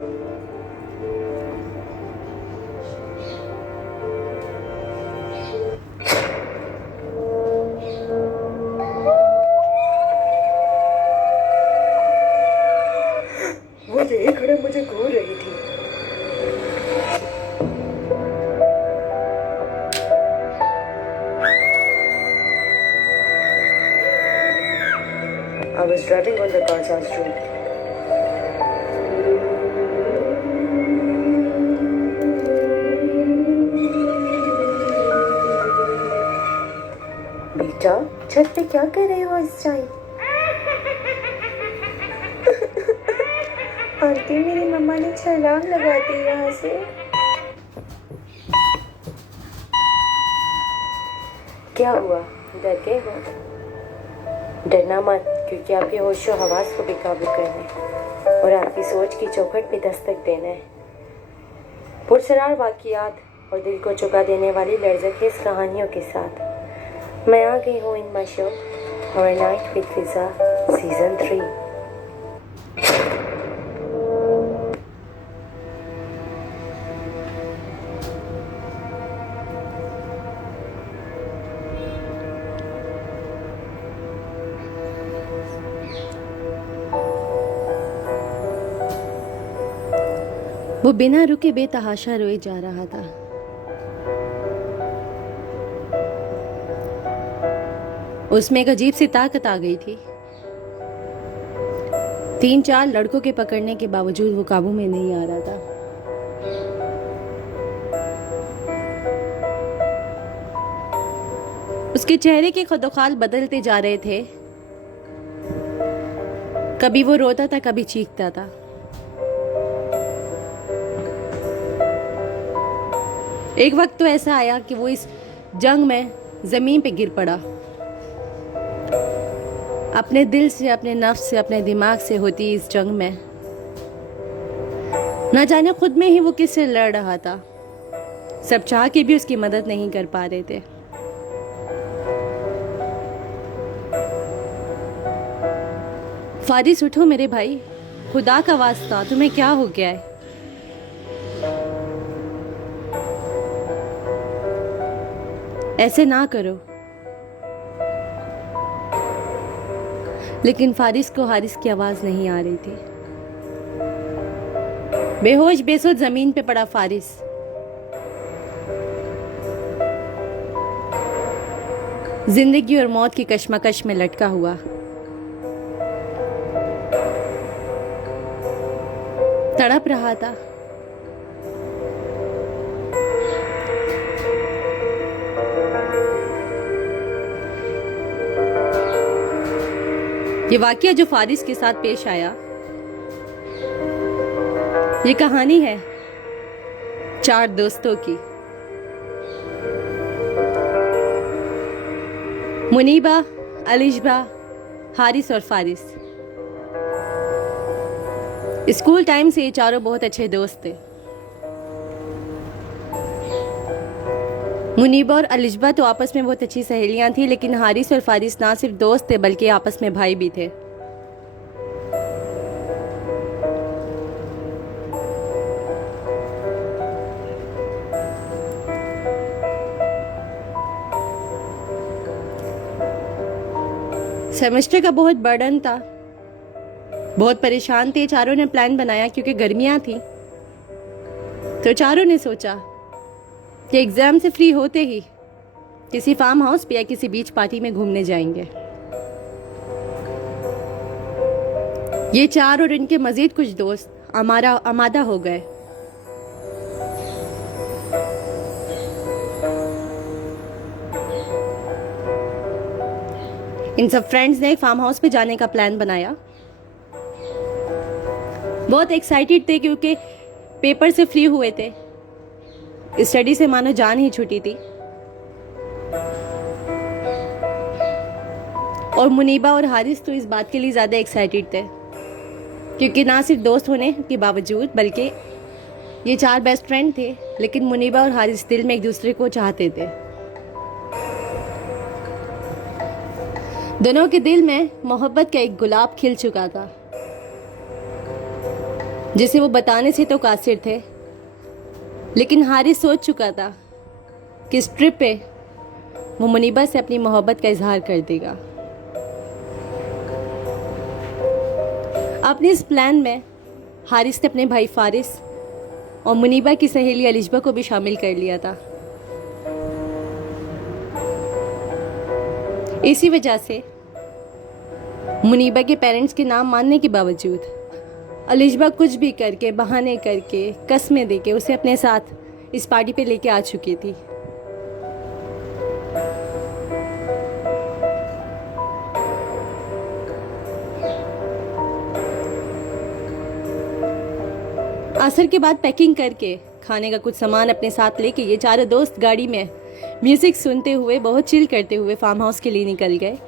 वो देख खड़े मुझे घूर रही थी। I was driving on the Gaza Street. बेटा, छत पे क्या कर रहे हो इस टाइम? आंटी, मेरी मम्मा ने छलांग लगा दी यहाँ से। क्या हुआ, डर गए हो? डरना मत, क्योंकि आपके होशो हवास को भी काबू करना है और आपकी सोच की चौखट पे दस्तक देना है। पुरसरार वाक़ियात और दिल को चुका देने वाली लर्ज़खेज़ कहानियों के साथ मैं आ गई हूँ in my show horror night with Fiza season 3। वो बिना रुके बेतहाशा रोए जा रहा था। उसमें एक अजीब सी ताकत आ गई थी। 3-4 लड़कों के पकड़ने के बावजूद वो काबू में नहीं आ रहा था। उसके चेहरे के खदोखाल बदलते जा रहे थे। कभी वो रोता था, कभी चीखता था। एक वक्त तो ऐसा आया कि वो इस जंग में जमीन पे गिर पड़ा। अपने दिल से, अपने नफ्स से, अपने दिमाग से होती इस जंग में न जाने खुद में ही वो किससे लड़ रहा था। सब चाह के भी उसकी मदद नहीं कर पा रहे थे। फारिस, उठो मेरे भाई, खुदा का वास्ता, तुम्हें क्या हो गया है? ऐसे ना करो। लेकिन फारिस को हारिस की आवाज नहीं आ रही थी। बेहोश बेसुध जमीन पे पड़ा फारिस जिंदगी और मौत की कशमकश में लटका हुआ तड़प रहा था। ये वाकया जो फारिस के साथ पेश आया, ये कहानी है 4 दोस्तों की। मुनीबा, अलिशबा, हारिस और फारिस। स्कूल टाइम से ये चारों बहुत अच्छे दोस्त थे। मुनीबा और अलिशबा तो आपस में बहुत अच्छी सहेलियां थी, लेकिन हारिस और फारिस ना सिर्फ दोस्त थे बल्कि आपस में भाई भी थे। सेमेस्टर का बहुत बर्डन था, बहुत परेशान थे। चारों ने प्लान बनाया, क्योंकि गर्मियां थी तो चारों ने सोचा कि एग्जाम से फ्री होते ही किसी फार्म हाउस पे या किसी बीच पार्टी में घूमने जाएंगे। ये 4 और इनके मजीद कुछ दोस्त आमादा हो गए। इन सब फ्रेंड्स ने एक फार्म हाउस पे जाने का प्लान बनाया। बहुत एक्साइटेड थे क्योंकि पेपर से फ्री हुए थे। स्टडी से मानो जान ही छूटी थी। और मुनीबा और हारिस तो इस बात के लिए ज्यादा एक्साइटेड थे, क्योंकि ना सिर्फ दोस्त होने के बावजूद बल्कि ये 4 बेस्ट फ्रेंड थे, लेकिन मुनीबा और हारिस दिल में एक दूसरे को चाहते थे। दोनों के दिल में मोहब्बत का एक गुलाब खिल चुका था। जिसे वो बताने से तो कासिर थे, लेकिन हारिस सोच चुका था कि इस ट्रिप पे वो मुनीबा से अपनी मोहब्बत का इजहार कर देगा। अपने इस प्लान में हारिस ने अपने भाई फारिस और मुनीबा की सहेली अलिशबा को भी शामिल कर लिया था। इसी वजह से मुनीबा के पेरेंट्स के नाम मानने के बावजूद अलिशबा कुछ भी करके, बहाने करके, कस्में देके उसे अपने साथ इस पार्टी पे लेके आ चुकी थी। असर के बाद पैकिंग करके खाने का कुछ सामान अपने साथ लेके ये चारों दोस्त गाड़ी में म्यूजिक सुनते हुए, बहुत चिल करते हुए फार्म हाउस के लिए निकल गए।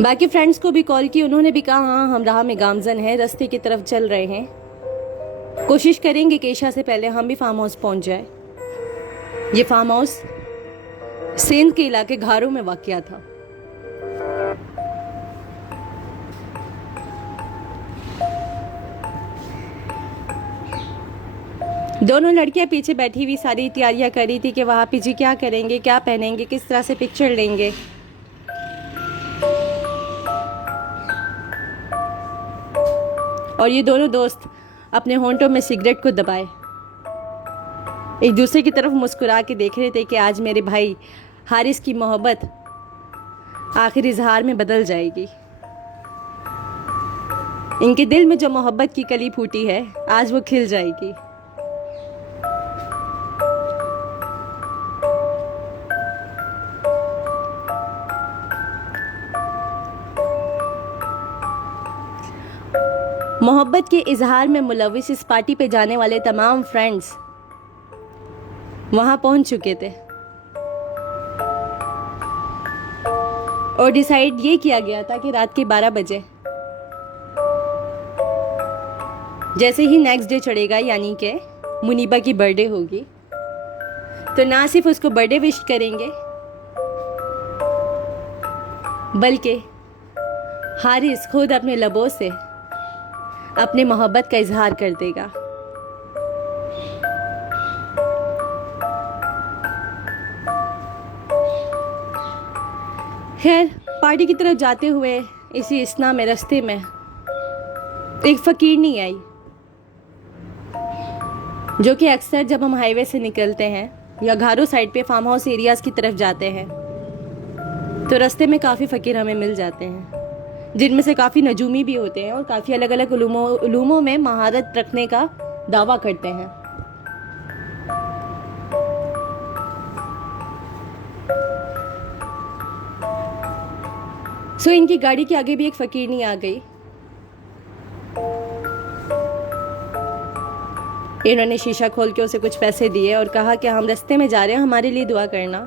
बाकी फ्रेंड्स को भी कॉल की, उन्होंने भी कहा हाँ हम राह में गामजन है, रास्ते की तरफ चल रहे हैं, कोशिश करेंगे कि ईशा से पहले हम भी फार्म हाउस पहुंच जाए। ये फार्म हाउस सिंध के इलाके घारों में वाक़या था। दोनों लड़कियां पीछे बैठी हुई सारी तैयारियां कर रही थी कि वहाँ पे जी क्या करेंगे, क्या पहनेंगे, किस तरह से पिक्चर लेंगे। और ये दोनों दोस्त अपने होंठों में सिगरेट को दबाए एक दूसरे की तरफ मुस्कुरा के देख रहे थे कि आज मेरे भाई हारिस की मोहब्बत आखिर इजहार में बदल जाएगी। इनके दिल में जो मोहब्बत की कली फूटी है, आज वो खिल जाएगी। मोहब्बत के इजहार में मुलविस इस पार्टी पे जाने वाले तमाम फ्रेंड्स वहां पहुंच चुके थे और डिसाइड ये किया गया था कि रात के 12 बजे जैसे ही नेक्स्ट डे चढ़ेगा, यानी कि मुनीबा की बर्थडे होगी, तो ना सिर्फ उसको बर्थडे विश करेंगे बल्कि हारिस खुद अपने लबों से अपनी मोहब्बत का इजहार कर देगा। खैर, पार्टी की तरफ जाते हुए इसी इस्ना में रास्ते में एक फकीरनी आई, जो कि अक्सर जब हम हाईवे से निकलते हैं या घारों साइड पे फार्म हाउस एरियाज की तरफ जाते हैं तो रास्ते में काफ़ी फ़कीर हमें मिल जाते हैं, जिनमें से काफ़ी नजूमी भी होते हैं और काफ़ी अलग अलग उलूमों में महारत रखने का दावा करते हैं। सो इनकी गाड़ी के आगे भी एक फकीरनी आ गई। इन्होंने शीशा खोल के उसे कुछ पैसे दिए और कहा कि हम रास्ते में जा रहे हैं, हमारे लिए दुआ करना।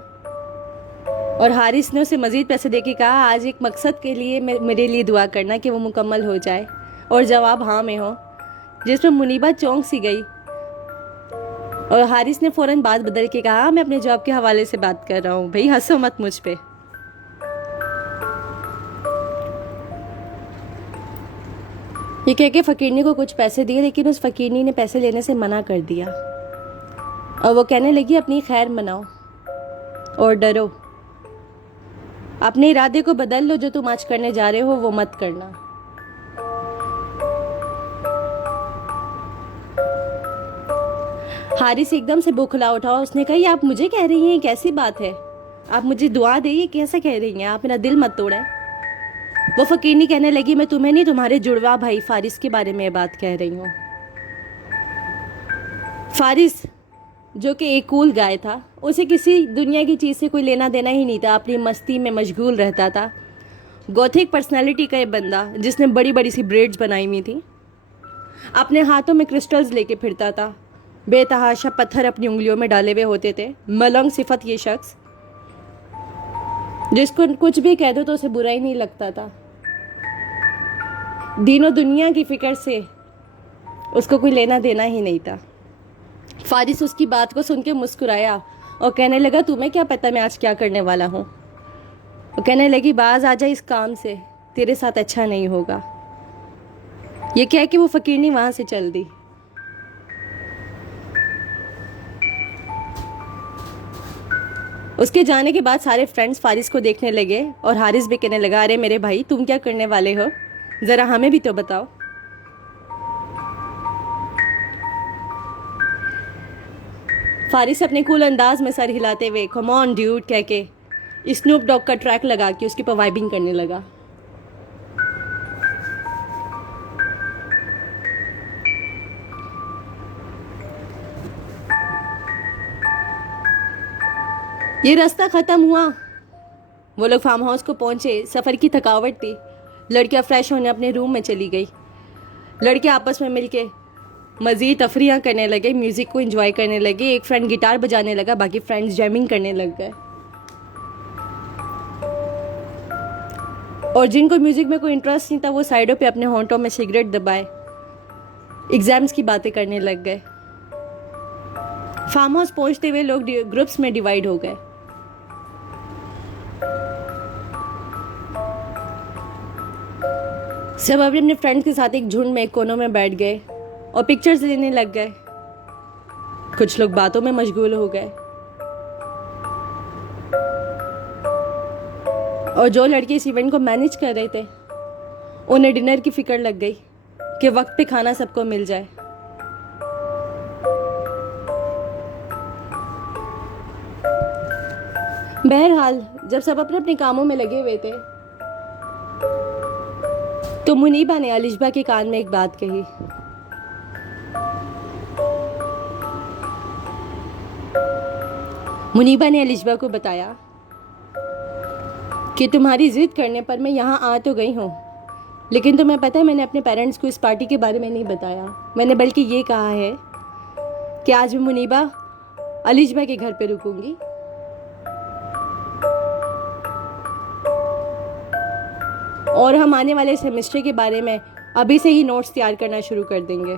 और हारिस ने उसे मज़ीद पैसे देके कहा आज एक मकसद के लिए मेरे लिए दुआ करना कि वो मुकम्मल हो जाए, और जवाब हाँ में हो, जिसमें मुनीबा चौंक सी गई और हारिस ने फ़ौरन बात बदल के कहा मैं अपने जॉब के हवाले से बात कर रहा हूँ, भाई हंसो मत मुझ पे। ये कह के फ़कीरनी को कुछ पैसे दिए, लेकिन उस फ़कीरनी ने पैसे लेने से मना कर दिया और वो कहने लगी अपनी खैर मनाओ और डरो, अपने इरादे को बदल लो, जो तुम आज करने जा रहे हो वो मत करना। हारिस एकदम से बौखला उठा और उसने कहा आप मुझे कह रही हैं, कैसी बात है, आप मुझे दुआ दें, कैसा कह रही हैं, आप मेरा दिल मत तोड़ें। वो फकीरनी कहने लगी मैं तुम्हें नहीं, तुम्हारे जुड़वा भाई फारिस के बारे में बात कह रही हूँ। फारिस जो कि एक कूल गाय था, उसे किसी दुनिया की चीज़ से कोई लेना देना ही नहीं था, अपनी मस्ती में मशगूल रहता था। गॉथिक पर्सनालिटी का ये बंदा जिसने बड़ी बड़ी सी ब्रेड्स बनाई हुई थी, अपने हाथों में क्रिस्टल्स लेके फिरता था, बेतहाशा पत्थर अपनी उंगलियों में डाले हुए होते थे। मलंग सिफत ये शख्स, जिसको कुछ भी कह दो तो उसे बुरा ही नहीं लगता था। दीनों दुनिया की फिक्र से उसको कोई लेना देना ही नहीं था। फारिस उसकी बात को सुन के मुस्कुराया और कहने लगा तुम्हें क्या पता मैं आज क्या करने वाला हूँ। वो कहने लगी बाज आ जा इस काम से, तेरे साथ अच्छा नहीं होगा। ये कह के वो फकीरनी वहां से चल दी। उसके जाने के बाद सारे फ्रेंड्स फारिस को देखने लगे और हारिस भी कहने लगा, अरे मेरे भाई तुम क्या करने वाले हो, ज़रा हमें भी तो बताओ। फारिस अपने कूल अंदाज में सर हिलाते हुए कम ऑन ड्यूड कह के स्नूप डॉग का ट्रैक लगा के उसके पर वाइबिंग करने लगा। ये रास्ता ख़त्म हुआ, वो लोग फार्म हाउस को पहुंचे। सफ़र की थकावट थी। लड़कियां फ्रेश होने अपने रूम में चली गई। लड़के आपस में मिलके मज़ीद तफरियाँ करने लगे, म्यूज़िक को एंजॉय करने लगे। एक फ्रेंड गिटार बजाने लगा, बाकी फ्रेंड्स जैमिंग करने लग गए। और जिनको म्यूज़िक में कोई इंटरेस्ट नहीं था वो साइडों पे अपने होंठों में सिगरेट दबाए एग्ज़ाम्स की बातें करने लग गए। फार्म हाउस पहुंचते हुए लोग ग्रुप्स में डिवाइड हो गए। सब अपने अपने फ्रेंड्स के साथ एक झुंड में एक कोनों में बैठ गए और पिक्चर्स लेने लग गए। कुछ लोग बातों में मशगूल हो गए और जो लड़के इस इवेंट को मैनेज कर रहे थे उन्हें डिनर की फिक्र लग गई कि वक्त पे खाना सबको मिल जाए। बहरहाल जब सब अपने अपने कामों में लगे हुए थे तो मुनीबा ने अलिशबा के कान में एक बात कही। मुनीबा ने अलिशबा को बताया कि तुम्हारी जिद करने पर मैं यहाँ आ तो गई हूँ, लेकिन तुम्हें पता है मैंने अपने पेरेंट्स को इस पार्टी के बारे में नहीं बताया। मैंने बल्कि ये कहा है कि आज मैं मुनीबा अलिशबा के घर पे रुकूंगी। और हम आने वाले सेमेस्टर के बारे में अभी से ही नोट्स तैयार करना शुरू कर देंगे।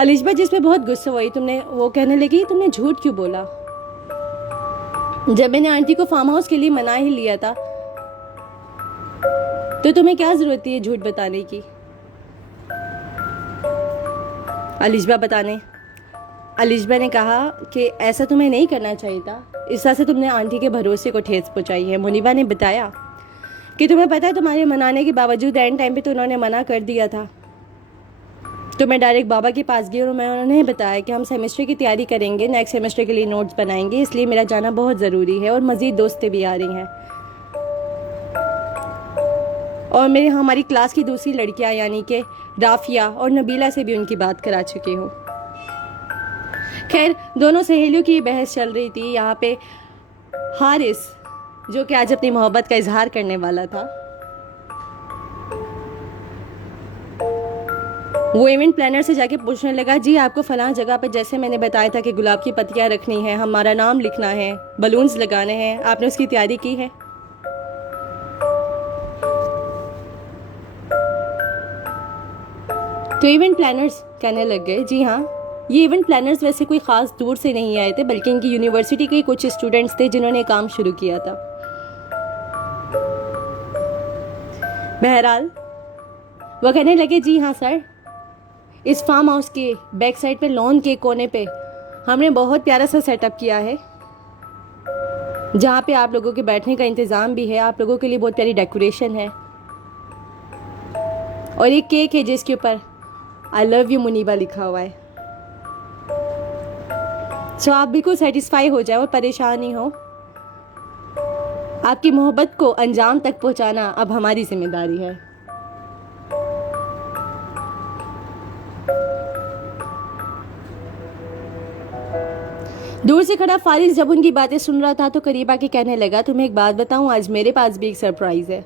अलिशबा जिस पे बहुत गुस्सा हुई वो कहने लगी तुमने झूठ क्यों बोला? जब मैंने आंटी को फार्म हाउस के लिए मना ही लिया था तो तुम्हें क्या जरूरत थी झूठ बताने की? अलिशबा ने कहा कि ऐसा तुम्हें नहीं करना चाहिए था, इस तरह से तुमने आंटी के भरोसे को ठेस पहुंचाई है। मुनीबा ने बताया कि तुम्हें पता है तुम्हारे मनाने के बावजूद एंड टाइम पे तो उन्होंने मना कर दिया था। तो मैं डायरेक्ट बाबा के पास गई और मैं उन्हें बताया कि हम सेमेस्टर की तैयारी करेंगे, नेक्स्ट सेमेस्टर के लिए नोट्स बनाएंगे, इसलिए मेरा जाना बहुत ज़रूरी है और मज़ीद दोस्तें भी आ रही हैं। और मेरे हमारी क्लास की दूसरी लड़कियां यानी कि राफिया और नबीला से भी उनकी बात करा चुकी हूँ। खैर दोनों सहेलियों की बहस चल रही थी। यहाँ पे हारिस जो कि आज अपनी मोहब्बत का इजहार करने वाला था, वो इवेंट प्लानर से जाके पूछने लगा, जी आपको फलां जगह पे जैसे मैंने बताया था कि गुलाब की पत्तियां रखनी है, हमारा नाम लिखना है, बलून्स लगाने हैं, आपने उसकी तैयारी की है? तो इवेंट प्लानर्स कहने लग गए, जी हाँ, ये इवेंट प्लानर्स वैसे कोई ख़ास दूर से नहीं आए थे, बल्कि इनकी यूनिवर्सिटी के कुछ स्टूडेंट्स थे जिन्होंने काम शुरू किया था। बहरहाल वो कहने लगे, जी हाँ सर, इस फार्म हाउस के बैक साइड पे लॉन के कोने पे हमने बहुत प्यारा सा सेटअप किया है, जहाँ पे आप लोगों के बैठने का इंतज़ाम भी है, आप लोगों के लिए बहुत प्यारी डेकोरेशन है और एक केक है जिसके ऊपर आई लव यू मुनीबा लिखा हुआ है। सो आप बिल्कुल सेटिस्फाई हो जाए और परेशान ही हो। आपकी मोहब्बत को अंजाम तक पहुंचाना अब हमारी जिम्मेदारी है। दूर से खड़ा फारिस जब उनकी बातें सुन रहा था तो करीब आके कहने लगा, तुम्हें एक बात बताऊं, आज मेरे पास भी एक सरप्राइज है।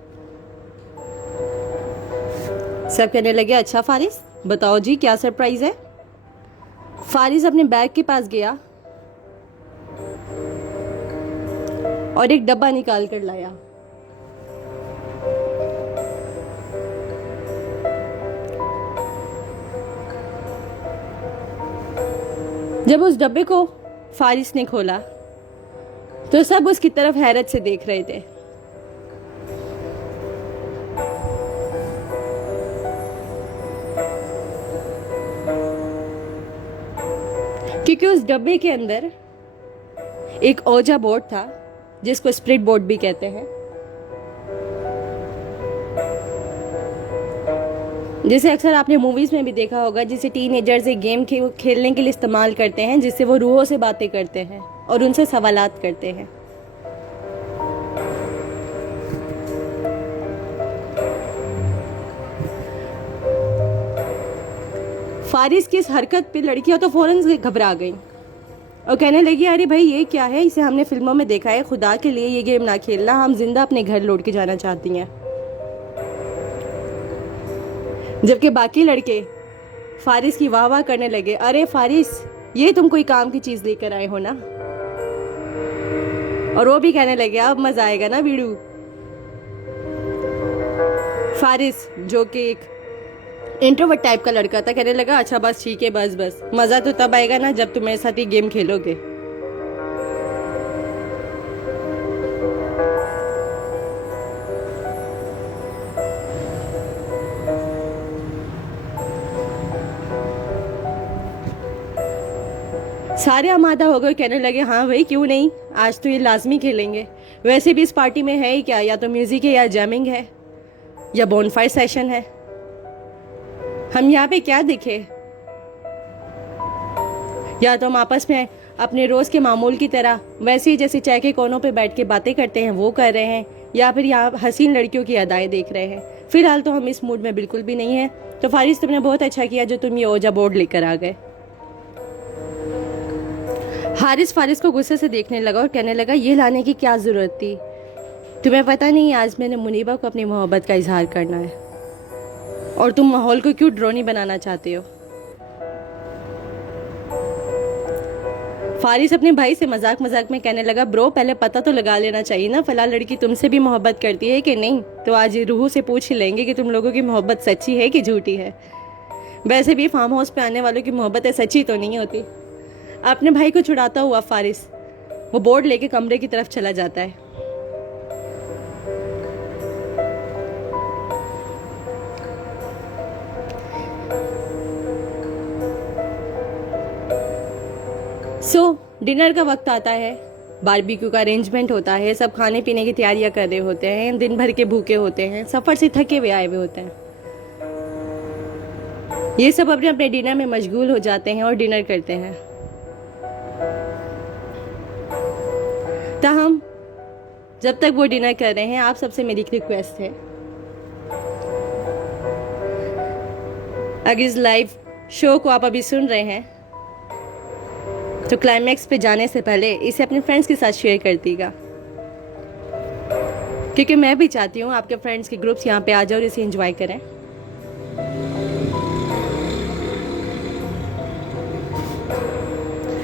सब कहने लगे, अच्छा फारिस बताओ जी क्या सरप्राइज है? फारिस अपने बैग के पास गया और एक डब्बा निकाल कर लाया। जब उस डब्बे को फारिस ने खोला तो सब उसकी तरफ हैरत से देख रहे थे। क्योंकि उस डब्बे के अंदर एक ओजा बोर्ड था जिसको स्प्लिट बोर्ड भी कहते हैं, जिसे अक्सर आपने मूवीज में भी देखा होगा, जिसे टीनेजर्स एक गेम खेलने के लिए इस्तेमाल करते हैं, जिससे वो रूहों से बातें करते हैं और उनसे सवालात करते हैं। फारिस की इस हरकत पे लड़कियां तो फौरन से घबरा गईं और कहने लगी, अरे भाई ये क्या है, इसे हमने फिल्मों में देखा है, खुदा के लिए ये गेम ना खेलना, हम जिंदा अपने घर लौट के जाना चाहती हैं। जबकि बाकी लड़के फारिस की वाह वाह करने लगे, अरे फारिस ये तुम कोई काम की चीज लेकर आए हो ना। और वो भी कहने लगे, अब मजा आएगा ना बीड़ू। फारिस जो कि एक इंट्रोवर्ट टाइप का लड़का था, कहने लगा, अच्छा बस ठीक है, बस बस मजा तो तब आएगा ना जब तुम मेरे साथ ये गेम खेलोगे। सारे आमादा हो गए, कहने लगे, हाँ भाई क्यों नहीं, आज तो ये लाजमी खेलेंगे। वैसे भी इस पार्टी में है ही क्या, या तो म्यूजिक है, या जैमिंग है, या बोनफायर सेशन है। हम यहाँ पे क्या दिखे, या तो हम आपस में अपने रोज के मामूल की तरह वैसे ही जैसे चाय के कोनों पे बैठ के बातें करते हैं वो कर रहे हैं, या फिर यहाँ हसीन लड़कियों की अदाएं देख रहे हैं। फिलहाल तो हम इस मूड में बिल्कुल भी नहीं है। तो फारिस तुमने बहुत अच्छा किया जो तुम ये ओजा बोर्ड लेकर आ गए। हारिस फारिस को गुस्से से देखने लगा और कहने लगा, ये लाने की क्या जरूरत थी, तुम्हें पता नहीं आज मैंने मुनीबा को अपनी मोहब्बत का इजहार करना है, और तुम माहौल को क्यों ड्रोनी बनाना चाहते हो। फारिस अपने भाई से मजाक मजाक में कहने लगा, ब्रो पहले पता तो लगा लेना चाहिए ना, फला लड़की तुमसे भी मोहब्बत करती है कि नहीं, तो आज रूह से पूछ ही लेंगे कि तुम लोगों की मोहब्बत सच्ची है कि झूठी है। वैसे भी फार्म हाउस पे आने वालों की मोहब्बतें सच्ची तो नहीं होती। अपने भाई को छुड़ाता हुआ फारिस वो बोर्ड लेके कमरे की तरफ चला जाता है। डिनर का वक्त आता है, बारबेक्यू का अरेंजमेंट होता है, सब खाने पीने की तैयारियां कर रहे होते हैं, दिन भर के भूखे होते हैं, सफर से थके हुए आए हुए होते हैं। ये सब अपने अपने डिनर में मशगूल हो जाते हैं और डिनर करते हैं। ताहम जब तक वो डिनर कर रहे हैं, आप सबसे मेरी रिक्वेस्ट है, अगर इस लाइव शो को आप अभी सुन रहे हैं तो क्लाइमैक्स पे जाने से पहले इसे अपने फ्रेंड्स के साथ शेयर कर दीजिएगा, क्योंकि मैं भी चाहती हूँ आपके फ्रेंड्स के ग्रुप्स यहाँ पे आ जाओ और इसे एंजॉय करें।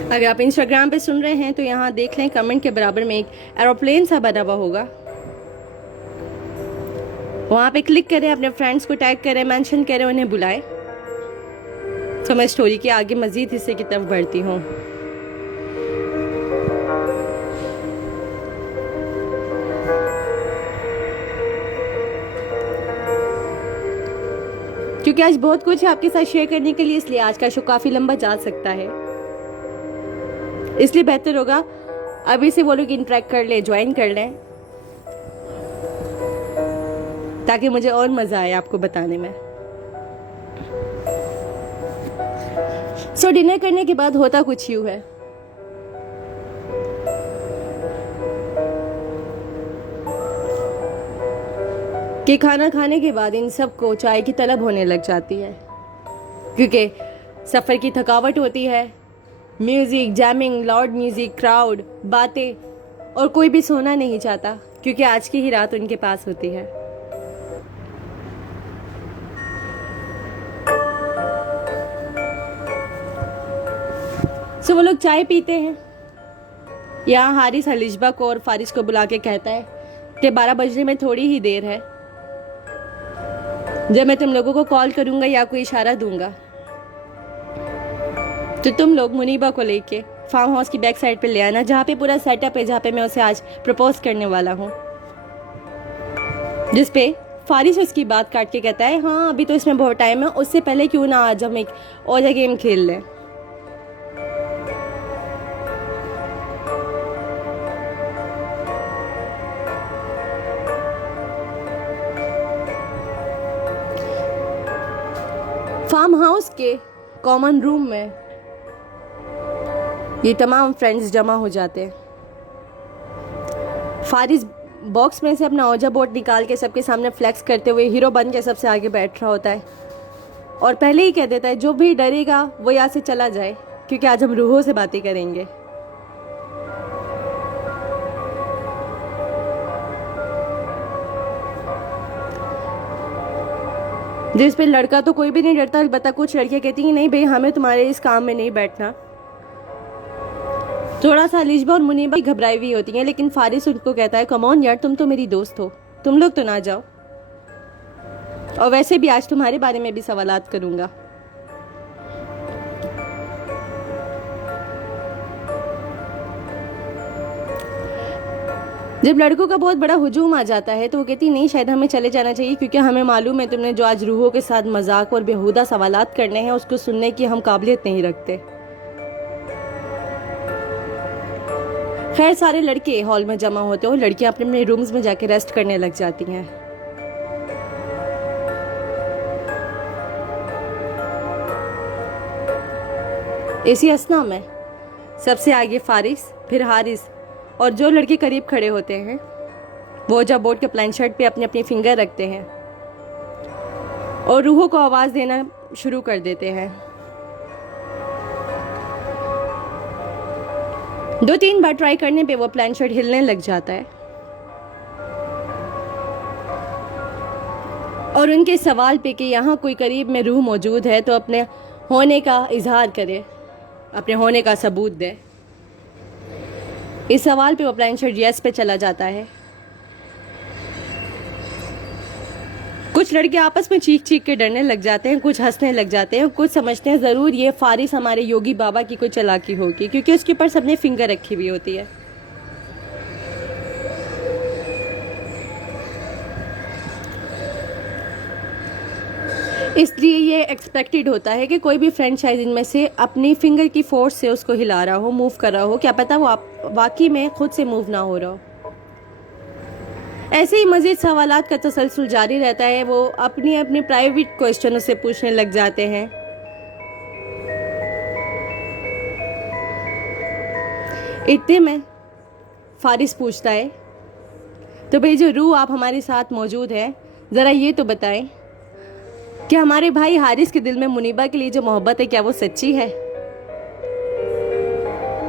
अगर आप इंस्टाग्राम पे सुन रहे हैं तो यहाँ देख लें, कमेंट के बराबर में एक एरोप्लेन सा बना हुआ होगा, वहाँ पे क्लिक करें, अपने फ्रेंड्स को टैग करें, मेंशन करें, उन्हें बुलाएं। तो मैं स्टोरी के आगे मजीद हिस्से की तरफ बढ़ती हूँ। क्योंकि आज बहुत कुछ है आपके साथ शेयर करने के लिए, इसलिए आज का शो काफी लंबा जा सकता है, इसलिए बेहतर होगा अभी से वो लोग इंटरेक्ट कर ले, ज्वाइन कर लें, ताकि मुझे और मजा आए आपको बताने में। डिनर करने के बाद होता कुछ यूं है, कि खाना खाने के बाद इन सबको चाय की तलब होने लग जाती है, क्योंकि सफर की थकावट होती है, music, jamming, loud music, crowd, बातें, और कोई भी सोना नहीं चाहता क्योंकि आज की ही रात उनके पास होती है। वो लोग चाय पीते हैं। यहाँ हारिस हलिशबा को और फारिस को बुला के कहता है कि 12 बजने में थोड़ी ही देर है, जब मैं तुम लोगों को कॉल करूंगा या कोई इशारा दूंगा तो तुम लोग मुनीबा को लेके फार्म हाउस की बैक साइड पे ले आना, जहाँ पे पूरा सेटअप है, जहाँ पे मैं उसे आज प्रपोज करने वाला हूँ। जिस पे फारिस उसकी बात काट के कहता है, हाँ अभी तो इसमें बहुत टाइम है, उससे पहले क्यों ना आज हम एक और गेम खेल लें। फार्म हाउस के कॉमन रूम में ये तमाम फ्रेंड्स जमा हो जाते हैं। फारिस बॉक्स में से अपना ओजा बोर्ड निकाल के सबके सामने फ्लेक्स करते हुए हीरो बन के सबसे आगे बैठ रहा होता है और पहले ही कह देता है, जो भी डरेगा वो यहाँ से चला जाए, क्योंकि आज हम रूहों से बातें करेंगे। जिस पे लड़का तो कोई भी नहीं डरता, अलबत्ता कुछ लड़कियां कहती हैं, नहीं भाई हमें तुम्हारे इस काम में नहीं बैठना। थोड़ा सा अलिशबा और मुनीबा घबराई हुई होती हैं, लेकिन फारिस उनको कहता है, कम ऑन यार, तुम तो मेरी दोस्त हो, तुम लोग तो ना जाओ, और वैसे भी आज तुम्हारे बारे में भी सवालात करूंगा। जब लड़कों का बहुत बड़ा हुजूम आ जाता है तो वो कहती, नहीं शायद हमें चले जाना चाहिए, क्योंकि हमें मालूम है तुमने जो आज रूहों के साथ मजाक और बेहुदा सवालात करने हैं उसको सुनने की हम काबिलियत नहीं रखते। खैर सारे लड़के हॉल में जमा होते हैं और लड़कियां अपने अपने रूम्स में जाके रेस्ट करने लग जाती हैं। इसी असना में सबसे आगे फारिस, फिर हारिस और जो लड़के करीब खड़े होते हैं वो जब बोर्ड के प्लान शर्ट पे अपनी अपनी फिंगर रखते हैं और रूहों को आवाज़ देना शुरू कर देते हैं। 2-3 बार ट्राई करने पे वो प्लान शर्ट हिलने लग जाता है और उनके सवाल पे कि यहाँ कोई करीब में रूह मौजूद है तो अपने होने का इजहार करे, अपने होने का सबूत दे। इस सवाल पे वो प्लान शर्ट यस पे चला जाता है। कुछ लड़के आपस में चीख चीख के डरने लग जाते हैं, कुछ हंसने लग जाते हैं, कुछ समझते हैं ज़रूर ये फारिस हमारे योगी बाबा की कोई चालाकी होगी, क्योंकि उसके ऊपर सबने फिंगर रखी हुई होती है। इसलिए ये एक्सपेक्टेड होता है कि कोई भी फ्रेंड शायद इनमें से अपनी फिंगर की फोर्स से उसको हिला रहा हो, मूव कर रहा हो, क्या पता वो आप वाकई में खुद से मूव ना हो रहा हो। ऐसे ही मज़ीद सवालात का तसलसल जारी रहता है। वो अपनी अपनी प्राइवेट क्वेश्चनों से पूछने लग जाते हैं। इतने में फारिस पूछता है, तो भाई जो रूह आप हमारे साथ मौजूद है, ज़रा ये तो बताएं कि हमारे भाई हारिस के दिल में मुनीबा के लिए जो मोहब्बत है क्या वो सच्ची है?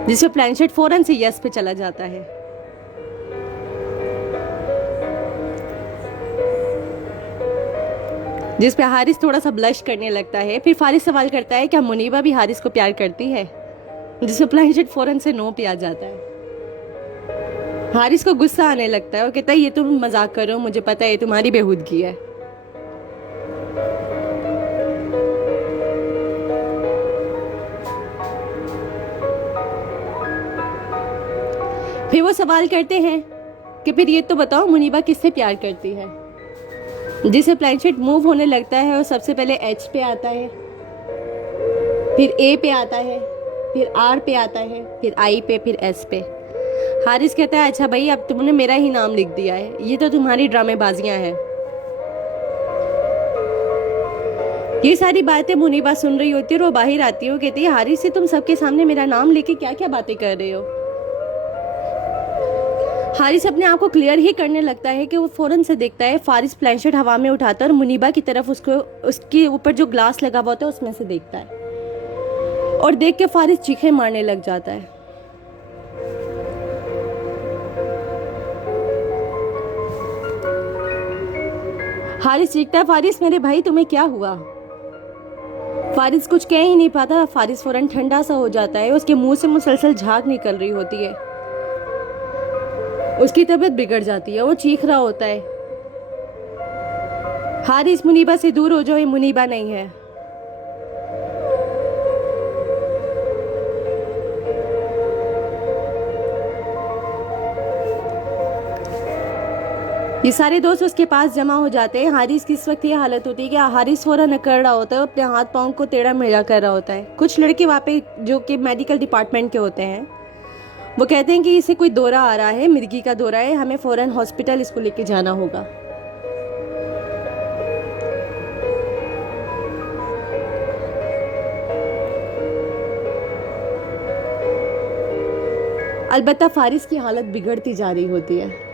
जिसपे प्लानशेट फौरन से यस पे चला जाता है। जिस पे हारिस थोड़ा सा ब्लश करने लगता है। फिर फारिस सवाल करता है, क्या मुनीबा भी हारिस को प्यार करती है? जिसपे प्लानशेट फौरन से नो पे आ जाता है। हारिस को गुस्सा आने लगता है और कहता है, ये तुम मजाक करो, मुझे पता है तुम्हारी बेहूदगी है। फिर वो सवाल करते हैं कि फिर ये तो बताओ मुनीबा किससे प्यार करती है? जिसे प्लानशेट मूव होने लगता है और सबसे पहले एच पे आता है, फिर ए पे आता है, फिर आर पे आता है, फिर आई पे, फिर एस पे। हारिस कहता है, अच्छा भाई अब तुमने मेरा ही नाम लिख दिया है, ये तो तुम्हारी ड्रामेबाजियां हैं। ये सारी बातें मुनीबा सुन रही होती है और वो बाहर आती है। वो कहती है, हारिस से तुम सबके सामने मेरा नाम लेके क्या क्या बातें कर रहे हो? हारिस अपने आप को क्लियर ही करने लगता है कि वो फौरन से देखता है फारिस प्लानशेट हवा में उठाता और मुनीबा की तरफ उसको उसके ऊपर जो ग्लास लगा हुआ होता है उसमें से देखता है और देख के फारिस चीखें मारने लग जाता है। हारिस चीखता है, फारिस मेरे भाई तुम्हें क्या हुआ? फारिस कुछ कह ही नहीं पाता। फारिस फौरन ठंडा सा हो जाता है, उसके मुंह से मुसलसल झाग निकल रही होती है, उसकी तबीयत बिगड़ जाती है, वो चीख रहा होता है, हारिस मुनीबा से दूर हो जाओ, ये मुनीबा नहीं है। ये सारे दोस्त उसके पास जमा हो जाते हैं। हारिस की इस वक्त ये हालत होती है कि हारिस फौरन अकड़ रहा होता है, अपने हाथ पाँव को टेढ़ा मेढ़ा कर रहा होता है। कुछ लड़के वहाँ पे जो कि मेडिकल डिपार्टमेंट के होते हैं वो कहते हैं कि इसे कोई दौरा आ रहा है, मिर्गी का दौरा है, हमें फौरन हॉस्पिटल इसको लेके जाना होगा। अलबत्ता फारिस की हालत बिगड़ती जा रही होती है।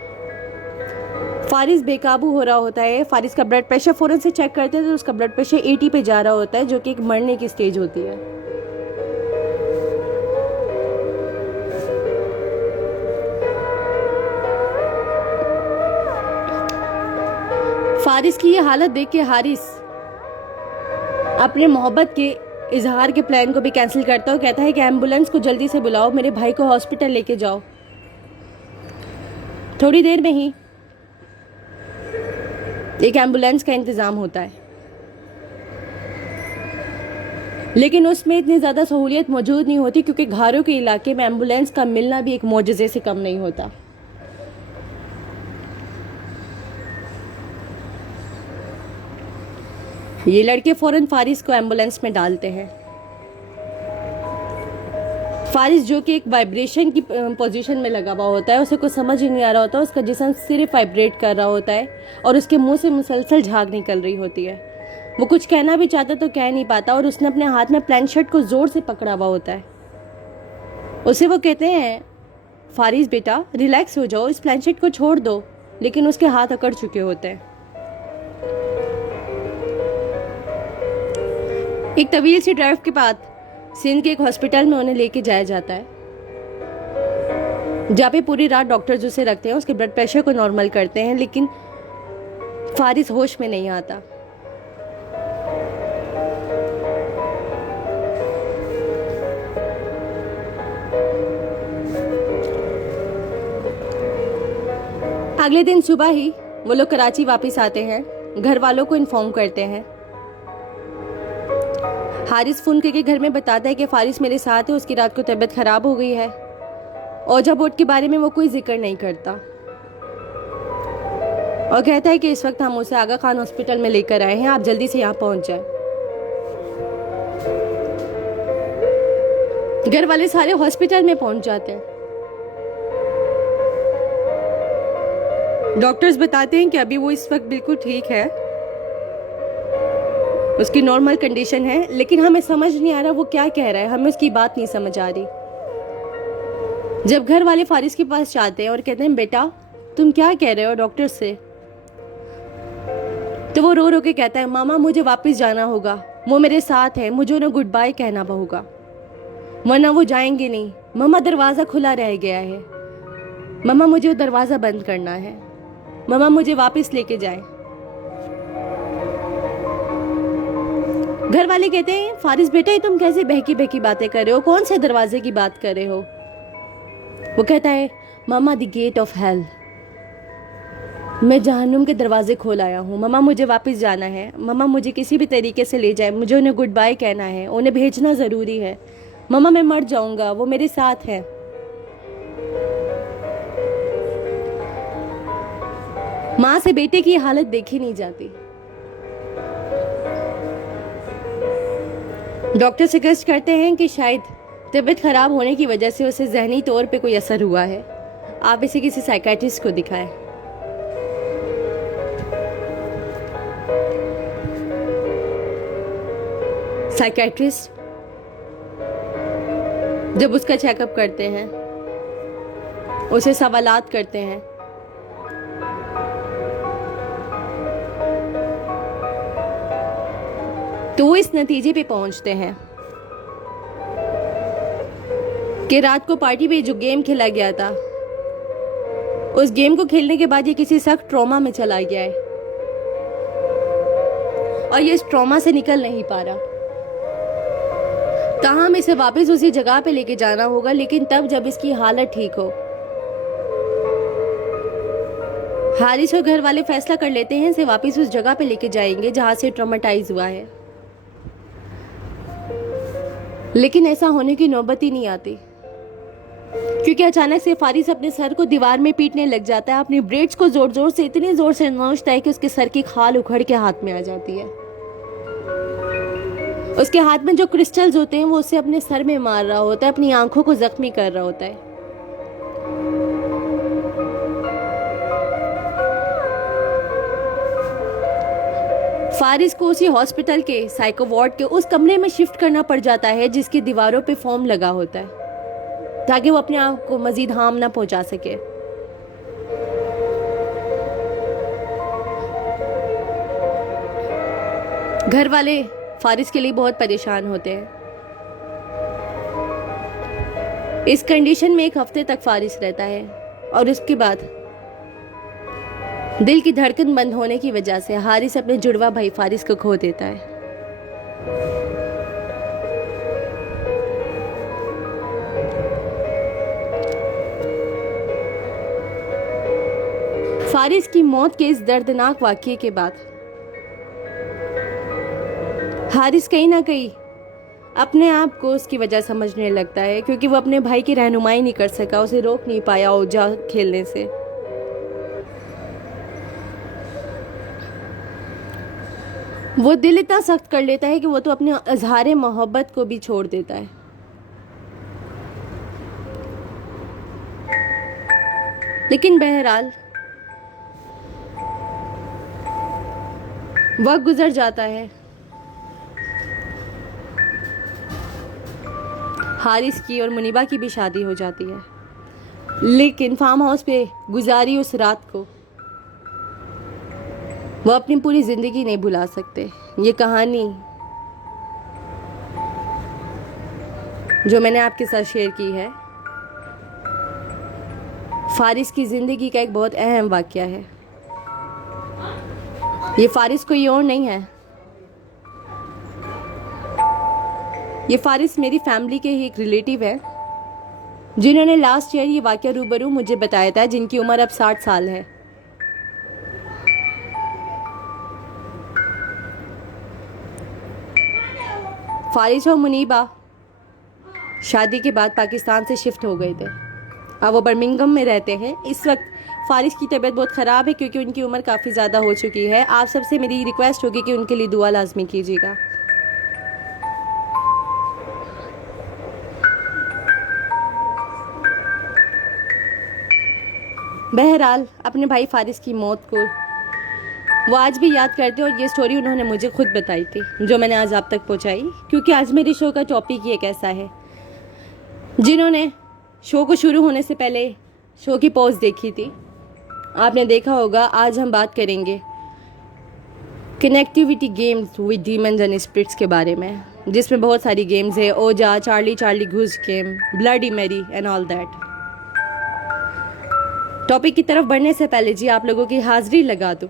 फारिस बेकाबू हो रहा होता है। फारिस का ब्लड प्रेशर फौरन से चेक करते हैं तो उसका ब्लड प्रेशर 80 पे जा रहा होता है, जो कि एक मरने की स्टेज होती है। फारिस की ये हालत देख के हारिस अपने मोहब्बत के इजहार के प्लान को भी कैंसिल करता है। कहता है कि एम्बुलेंस को जल्दी से बुलाओ, मेरे भाई को हॉस्पिटल लेके जाओ। थोड़ी देर में ही एक एम्बुलेंस का इंतज़ाम होता है, लेकिन उसमें इतनी ज़्यादा सहूलियत मौजूद नहीं होती क्योंकि घरों के इलाके में एम्बुलेंस का मिलना भी एक मौजज़े से कम नहीं होता। ये लड़के फौरन फारिस को एम्बुलेंस में डालते हैं। फारिस जो कि एक वाइब्रेशन की पोजीशन में लगा हुआ होता है, उसे कुछ समझ ही नहीं आ रहा होता, उसका जिस्म सिर्फ वाइब्रेट कर रहा होता है और उसके मुंह से मुसलसल झाग निकल रही होती है। वो कुछ कहना भी चाहता तो कह नहीं पाता और उसने अपने हाथ में प्लान शर्ट को जोर से पकड़ा हुआ होता है। उसे वो कहते हैं, फारिस बेटा रिलैक्स हो जाओ, इस प्लान शर्ट को छोड़ दो, लेकिन उसके हाथ अकड़ चुके होते हैं। एक तवील सी ड्राइव के बाद सिंध के एक हॉस्पिटल में उन्हें लेके जाया जाता है, जहाँ पे पूरी रात डॉक्टर्स उसे रखते हैं, उसके ब्लड प्रेशर को नॉर्मल करते हैं, लेकिन फारिस होश में नहीं आता। अगले दिन सुबह ही वो लोग कराची वापस आते हैं, घर वालों को इन्फॉर्म करते हैं। हारिस फोन करके घर में बताता है कि फारिस मेरे साथ है, उसकी रात को तबीयत खराब हो गई है। ओझा बोर्ड के बारे में वो कोई जिक्र नहीं करता और कहता है कि इस वक्त हम उसे आगा खान हॉस्पिटल में लेकर आए हैं, आप जल्दी से यहाँ पहुंच जाए। घर वाले सारे हॉस्पिटल में पहुंच जाते हैं। डॉक्टर्स बताते हैं कि अभी वो इस वक्त बिल्कुल ठीक है, उसकी नॉर्मल कंडीशन है, लेकिन हमें समझ नहीं आ रहा वो क्या कह रहा है, हमें उसकी बात नहीं समझ आ रही। जब घर वाले फारिस के पास जाते हैं और कहते हैं बेटा तुम क्या कह रहे हो डॉक्टर से, तो वो रो रो के कहता है मामा मुझे वापस जाना होगा, वो मेरे साथ है, मुझे उन्हें गुड बाय कहना होगा, वरना वो जाएंगे नहीं। मामा दरवाज़ा खुला रह गया है, मामा मुझे वो दरवाज़ा बंद करना है, मामा मुझे वापस लेके जाए। घर वाले कहते हैं फारिस बेटा ये तुम कैसे बहकी बहकी बातें कर रहे हो, कौन से दरवाजे की बात कर रहे हो। वो कहता है मामा द गेट ऑफ हेल, मैं जहन्नुम के दरवाजे खोल आया हूँ, मामा मुझे वापस जाना है, मामा मुझे किसी भी तरीके से ले जाए, मुझे उन्हें गुड बाय कहना है, उन्हें भेजना ज़रूरी है, मामा मैं मर जाऊंगा, वो मेरे साथ है। माँ से बेटे की हालत देखी नहीं जाती। डॉक्टर सजेस्ट करते हैं कि शायद तबीयत खराब होने की वजह से उसे जहनी तौर पे कोई असर हुआ है, आप इसे किसी साइकेट्रिस्ट को दिखाएं। साइकेट्रिस्ट जब उसका चेकअप करते हैं, उसे सवालात करते हैं, तो वो इस नतीजे पे पहुंचते हैं कि रात को पार्टी पे जो गेम खेला गया था, उस गेम को खेलने के बाद ये किसी सख्त ट्रॉमा में चला गया है और ये इस ट्रॉमा से निकल नहीं पा रहा। ताहम इसे वापस उसी जगह पे लेके जाना होगा, लेकिन तब जब इसकी हालत ठीक हो। हारिस और घर वाले फैसला कर लेते हैं इसे वापस उस जगह पे लेके जाएंगे जहां से ट्रॉमेटाइज हुआ है, लेकिन ऐसा होने की नौबत ही नहीं आती। क्योंकि अचानक से फारिस अपने सर को दीवार में पीटने लग जाता है। अपनी ब्रेड्स को जोर जोर से इतनी जोर से नोचता है कि उसके सर की खाल उखड़ के हाथ में आ जाती है। उसके हाथ में जो क्रिस्टल्स होते हैं वो उसे अपने सर में मार रहा होता है, अपनी आंखों को जख्मी कर रहा होता है। फारिस को उसी हॉस्पिटल के साइको वार्ड के उस कमरे में शिफ्ट करना पड़ जाता है जिसकी दीवारों पे फोम लगा होता है, ताकि वो अपने आप को मजीद हार्म ना पहुंचा सके। घर वाले फारिस के लिए बहुत परेशान होते हैं। इस कंडीशन में 1 हफ्ते तक फारिस रहता है और उसके बाद दिल की धड़कन बंद होने की वजह से हारिस अपने जुड़वा भाई फारिस को खो देता है। फारिस की मौत के इस दर्दनाक वाकये के बाद हारिस कहीं ना कहीं अपने आप को उसकी वजह समझने लगता है, क्योंकि वो अपने भाई की रहनुमाई नहीं कर सका, उसे रोक नहीं पाया ओजा खेलने से। वो दिल इतना सख्त कर लेता है कि वो तो अपने इजहार मोहब्बत को भी छोड़ देता है। लेकिन बहरहाल वक्त गुजर जाता है। हारिस की और मुनीबा की भी शादी हो जाती है, लेकिन फार्म हाउस पे गुजारी उस रात को वो अपनी पूरी जिंदगी नहीं भुला सकते। ये कहानी जो मैंने आपके साथ शेयर की है, फारिस की जिंदगी का एक बहुत अहम वाकया है। ये फारिस कोई और नहीं है, ये फारिस मेरी फैमिली के ही एक रिलेटिव है, जिन्होंने लास्ट ईयर ये वाकया रूबरू मुझे बताया था, जिनकी उम्र अब 60 साल है। फारिस और मुनीबा शादी के बाद पाकिस्तान से शिफ्ट हो गए थे। अब वो बर्मिंघम में रहते हैं। इस वक्त फारिस की तबीयत बहुत ख़राब है, क्योंकि उनकी उम्र काफ़ी ज़्यादा हो चुकी है। आप सबसे मेरी रिक्वेस्ट होगी कि उनके लिए दुआ लाजमी कीजिएगा। बहरहाल अपने भाई फारिस की मौत को वो आज भी याद करते हैं, और ये स्टोरी उन्होंने मुझे खुद बताई थी, जो मैंने आज आप तक पहुंचाई, क्योंकि आज मेरे शो का टॉपिक ही एक ऐसा है। जिन्होंने शो को शुरू होने से पहले शो की पोस्ट देखी थी, आपने देखा होगा। आज हम बात करेंगे connectivity games with demons and spirits के बारे में, जिसमें बहुत सारी गेम्स है। ओजा, चार्ली चार्ली घुस game, bloody Mary and all that. Topic की तरफ बढ़ने से पहले जी आप लोगों की हाजिरी लगा दूं।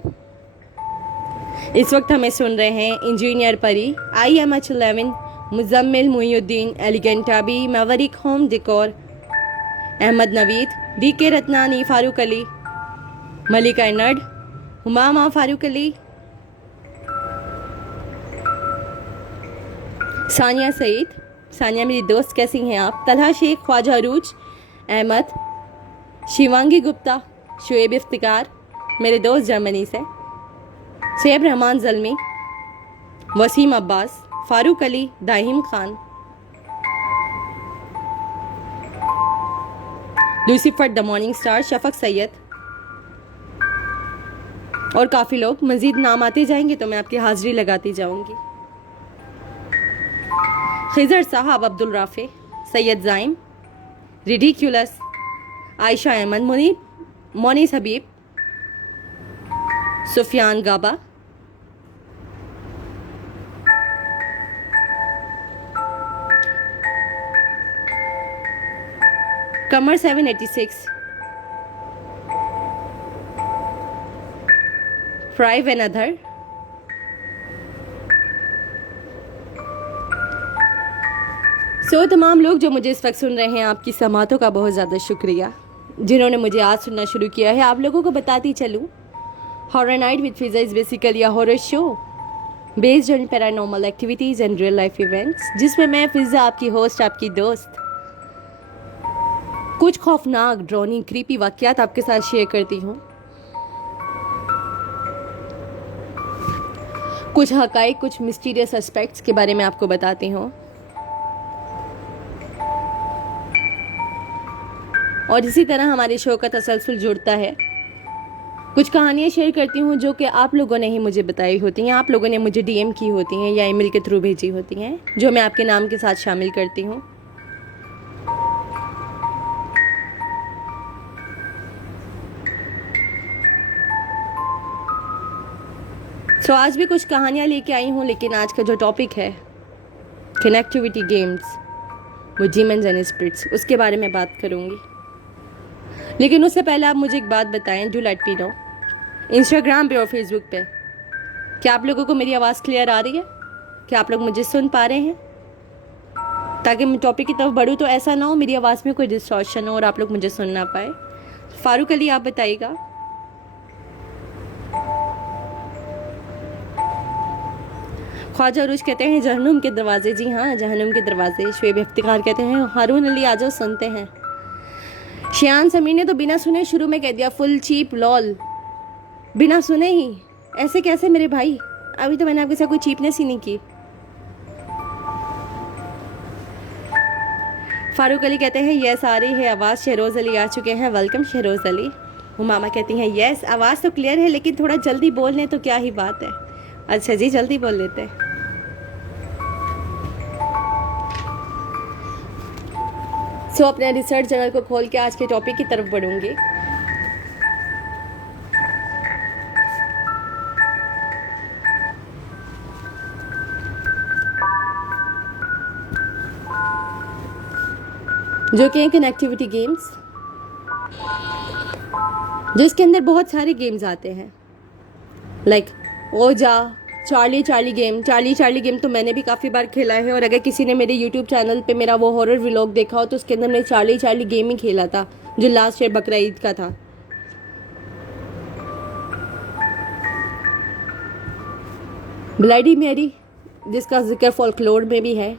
इस वक्त हमें सुन रहे हैं engineer Pari, IMH11, Muzammil Muhiuddin, elegant Abi, maverick home decor, Ahmed Naveed, DK Ratnani, Farooq Ali, Malika नड, हुमामा फारूक अली, सानिया सईद। सानिया मेरी दोस्त, कैसी हैं आप? तलहा शेख, ख्वाजा अरूज अहमद, शिवांगी गुप्ता, शुएब इफ्तिकार, मेरे दोस्त जर्मनी से, Saib Rahman Zalmi, Waseem Abbas, Farooq Ali, Dahim Khan, Lucifer the morning star, Shafaq Syed और काफ़ी लोग। मज़ीद नाम आते जाएंगे तो मैं आपकी हाजिरी लगाती जाऊंगी। खिजर साहब, अब्दुल राफे, सैयद जाइम, रिडिक्यूलस, आयशा अहमद, मुनीब, मोनिस हबीब, सुफियान गाबा, कमर 786, फ्राइव एंड अदर, तमाम लोग जो मुझे इस वक्त सुन रहे हैं, आपकी समातों का बहुत ज़्यादा शुक्रिया, जिन्होंने मुझे आज सुनना शुरू किया है। आप लोगों को बताती चलूँ, horror night with Fiza is basically a horror show based on paranormal activities and real life events, जिसमें मैं फिजा आपकी होस्ट, आपकी दोस्त, कुछ खौफनाक, ड्रॉनी, क्रीपी वाकयात आपके साथ शेयर करती हूँ। कुछ हकाइक, कुछ मिस्टीरियस एस्पेक्ट्स के बारे में आपको बताती हूँ। और इसी तरह हमारे शो का तसलसल जुड़ता है। कुछ कहानियाँ शेयर करती हूँ जो कि आप लोगों ने ही मुझे बताई होती हैं, आप लोगों ने मुझे डीएम की होती हैं या ईमेल के थ्रू भेजी होती हैं, जो मैं आपके नाम के साथ शामिल करती हूँ। तो आज भी कुछ कहानियाँ लेके आई हूँ, लेकिन आज का जो टॉपिक है कनेक्टिविटी गेम्स, वो डीमंस एंड स्पिरिट्स, उसके बारे में बात करूँगी। लेकिन उससे पहले आप मुझे एक बात बताएं, do let me know, Instagram पे और फेसबुक पे क्या आप लोगों को मेरी आवाज़ क्लियर आ रही है? क्या आप लोग मुझे सुन पा रहे हैं? ताकि मैं टॉपिक की तरफ बढ़ूँ तो ऐसा ना हो मेरी आवाज़ में कोई डिस्टॉर्शन हो और आप लोग मुझे सुन ना पाए। फारूक अली, आप बताइएगा। ख्वाजा अरूज कहते हैं जहन्नुम के दरवाजे, जी हाँ, जहन्नुम के दरवाजे। शुएब इफ्तिखार कहते हैं हारून अली आ जाओ, सुनते हैं। शियान समीर ने तो बिना सुने शुरू में कह दिया फुल चीप लॉल, बिना सुने ही। ऐसे कैसे मेरे भाई? अभी तो मैंने आपके साथ कोई चीपनेस ही नहीं की। फारूक अली कहते हैं यस आ रही है आवाज़। शहरोज़ अली आ चुके हैं, वेलकम शहरोज़ अली। उमामा कहती हैं यस आवाज़ तो क्लियर है, लेकिन थोड़ा जल्दी बोल लें तो क्या ही बात है। अच्छा जी, जल्दी बोल लेते हैं। सो अपने रिसर्च जर्नल को खोल के आज के टॉपिक की तरफ बढ़ूंगी। जो कि कनेक्टिविटी गेम्स, जिसके अंदर बहुत सारे गेम्स आते हैं, लाइक ओजा, Charlie Charlie game. Charlie game तो मैंने भी काफ़ी बार खेला है। और अगर किसी ने मेरे यूट्यूब चैनल पे मेरा वो हॉरर व्लॉग देखा हो तो उसके अंदर मैंने चार्ली गेम ही खेला था, जो लास्ट ईयर बकरा ईद का था। ब्लडी मैरी, जिसका जिक्र फॉल्कलोर में भी है।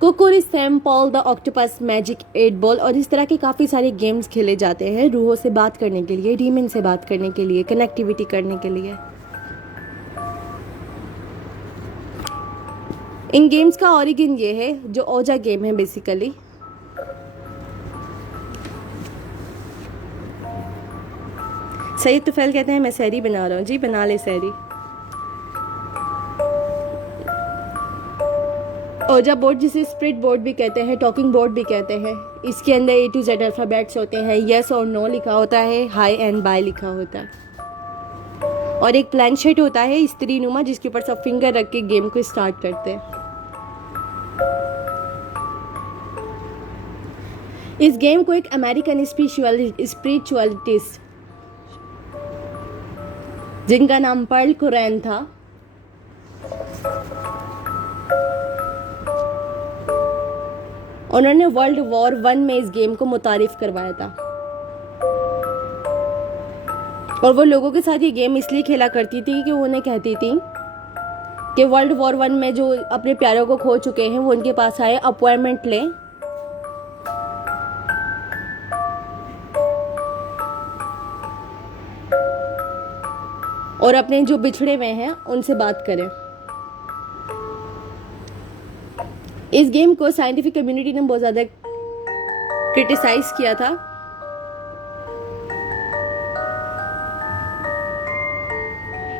कोकोरी Sam Paul the octopus, magic 8 ball, और इस तरह के काफ़ी सारे गेम्स खेले जाते हैं रूहों से बात करने के लिए, डीमन से बात करने के लिए, कनेक्टिविटी करने के लिए। इन गेम्स का ओरिजिन ये है, जो ओजा गेम है बेसिकली। सईद तुफैल कहते हैं मैं सहरी बना रहा हूँ। जी बना ले सहरी। ओजा बोर्ड, जिसे स्प्रिट बोर्ड भी कहते हैं, टॉकिंग बोर्ड भी कहते हैं, इसके अंदर A to Z अल्फ़ाबेट्स होते हैं। येस और नो लिखा होता है, हाई एंड बाय लिखा होता है, और एक प्लानशेट होता है स्त्री नुमा, जिसके ऊपर सब फिंगर रख के गेम को स्टार्ट करते हैं। इस गेम को एक अमेरिकन स्पिरिचुअलिस्ट, जिनका नाम पर्ल कुरैन था, उन्होंने वर्ल्ड वॉर 1 में इस गेम को मुतारिफ करवाया था। और वो लोगों के साथ ये गेम इसलिए खेला करती थी कि वो उन्हें कहती थी कि वर्ल्ड वॉर 1 में जो अपने प्यारों को खो चुके हैं वो उनके पास आए, अपॉइंटमेंट लें, और अपने जो बिछड़े हुए हैं उनसे बात करें। इस गेम को साइंटिफिक कम्युनिटी ने बहुत ज़्यादा क्रिटिसाइज किया था।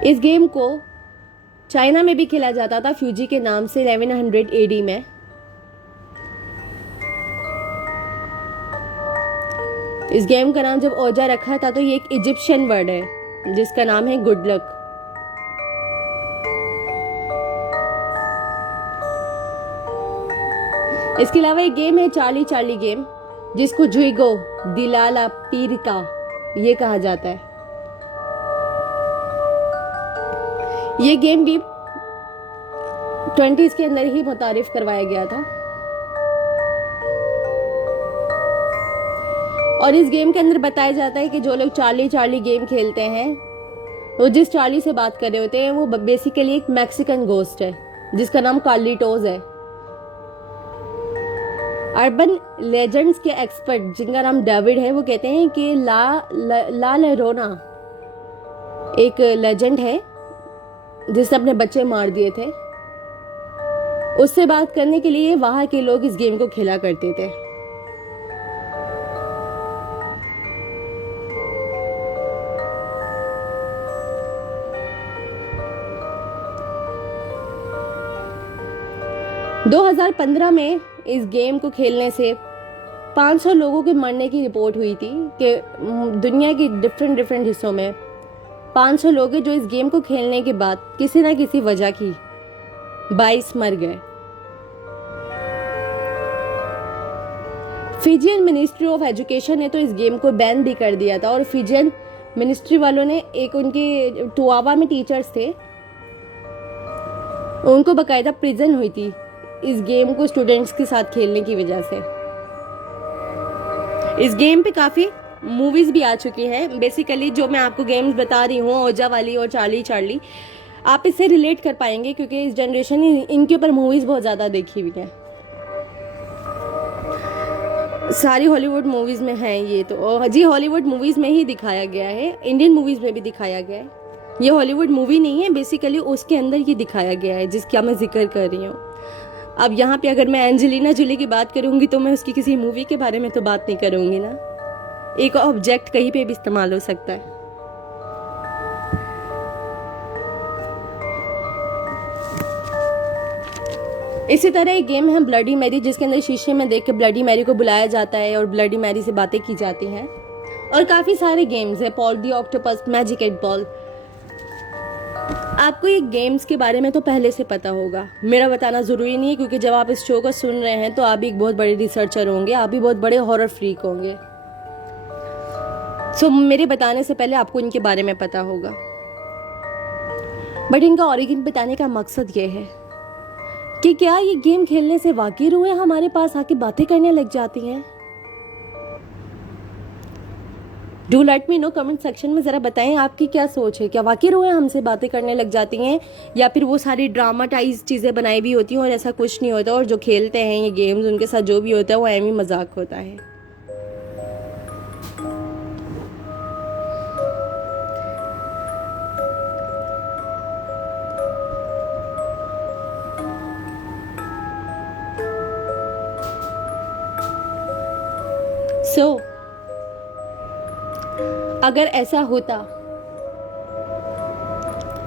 इस गेम को चाइना में भी खेला जाता था फ्यूजी के नाम से 1100 AD में। इस गेम का नाम जब ओजा रखा था तो ये एक इजिप्शियन वर्ड है जिसका नाम है गुड लक। इसके अलावा एक गेम है चार्ली गेम, जिसको जुइगो दिलाला पीरिता ये कहा जाता है। ये गेम भी 20s के अंदर ही मुतारिफ करवाया गया था। और इस गेम के अंदर बताया जाता है कि जो लोग चार्ली गेम खेलते हैं वो जिस चार्ली से बात कर रहे होते हैं वो बेसिकली एक मैक्सिकन गोस्ट है जिसका नाम कार्लिटोज है। अर्बन लेजेंड्स के एक्सपर्ट जिनका नाम डेविड है वो कहते हैं कि ला लेरोना एक लेजेंड है जिसने अपने बच्चे मार दिए थे। उससे बात करने के लिए वहां के लोग इस गेम को खेला करते थे। – 2015 में इस गेम को खेलने से 500 लोगों के मरने की रिपोर्ट हुई थी कि दुनिया के डिफरेंट हिस्सों में 500 लोग हैं जो इस गेम को खेलने के बाद किसी ना किसी वजह की 22 मर गए। फिजियन मिनिस्ट्री ऑफ एजुकेशन ने तो इस गेम को बैन भी कर दिया था और फिजियन मिनिस्ट्री वालों ने एक उनके टुआवा में टीचर्स थे उनको बकायदा प्रिजन हुई थी इस गेम को स्टूडेंट्स के साथ खेलने की वजह से। इस गेम पे काफ़ी मूवीज़ भी आ चुकी हैं। बेसिकली जो मैं आपको गेम्स बता रही हूँ ओजा वाली और चार्ली चार्ली, आप इससे रिलेट कर पाएंगे क्योंकि इस जनरेशन ने इनके ऊपर मूवीज़ बहुत ज़्यादा देखी हुई हैं। सारी हॉलीवुड मूवीज़ में है ये तो जी, हॉलीवुड मूवीज़ में ही दिखाया गया है, इंडियन मूवीज़ में भी दिखाया गया है। ये हॉलीवुड मूवी नहीं है, बेसिकली उसके अंदर ये दिखाया गया है जिसका मैं जिक्र कर रही हूँ। अब यहाँ पे अगर मैं एंजेलिना जोली की बात करूँगी तो मैं उसकी किसी मूवी के बारे में तो बात नहीं करूँगी ना। एक ऑब्जेक्ट कहीं पे भी इस्तेमाल हो सकता है। इसी तरह एक गेम है ब्लडी मैरी जिसके अंदर शीशे में देख के ब्लडी मैरी को बुलाया जाता है और ब्लडी मैरी से बातें की जाती हैं। और काफ़ी सारे गेम्स है, Paul the octopus, magic 8 ball. आपको ये गेम्स के बारे में तो पहले से पता होगा, मेरा बताना ज़रूरी नहीं है क्योंकि जब आप इस शो को सुन रहे हैं तो आप भी एक बहुत बड़े रिसर्चर होंगे, आप भी बहुत बड़े हॉरर फ्रीक होंगे। सो मेरे बताने से पहले आपको इनके बारे में पता होगा। बट इनका ओरिजिन बताने का मकसद ये है कि क्या ये गेम खेलने से वाकई रूहें हमारे पास आके बातें करने लग जाती हैं। Do let me know comment section में ज़रा बताएं आपकी क्या सोच है, क्या वाकई रूहें हमसे बातें करने लग जाती हैं या फिर वो सारी ड्रामाटाइज चीज़ें बनाई हुई होती हैं और ऐसा कुछ नहीं होता और जो खेलते हैं ये गेम्स उनके साथ जो भी होता है वो एमी मजाक होता है। अगर ऐसा होता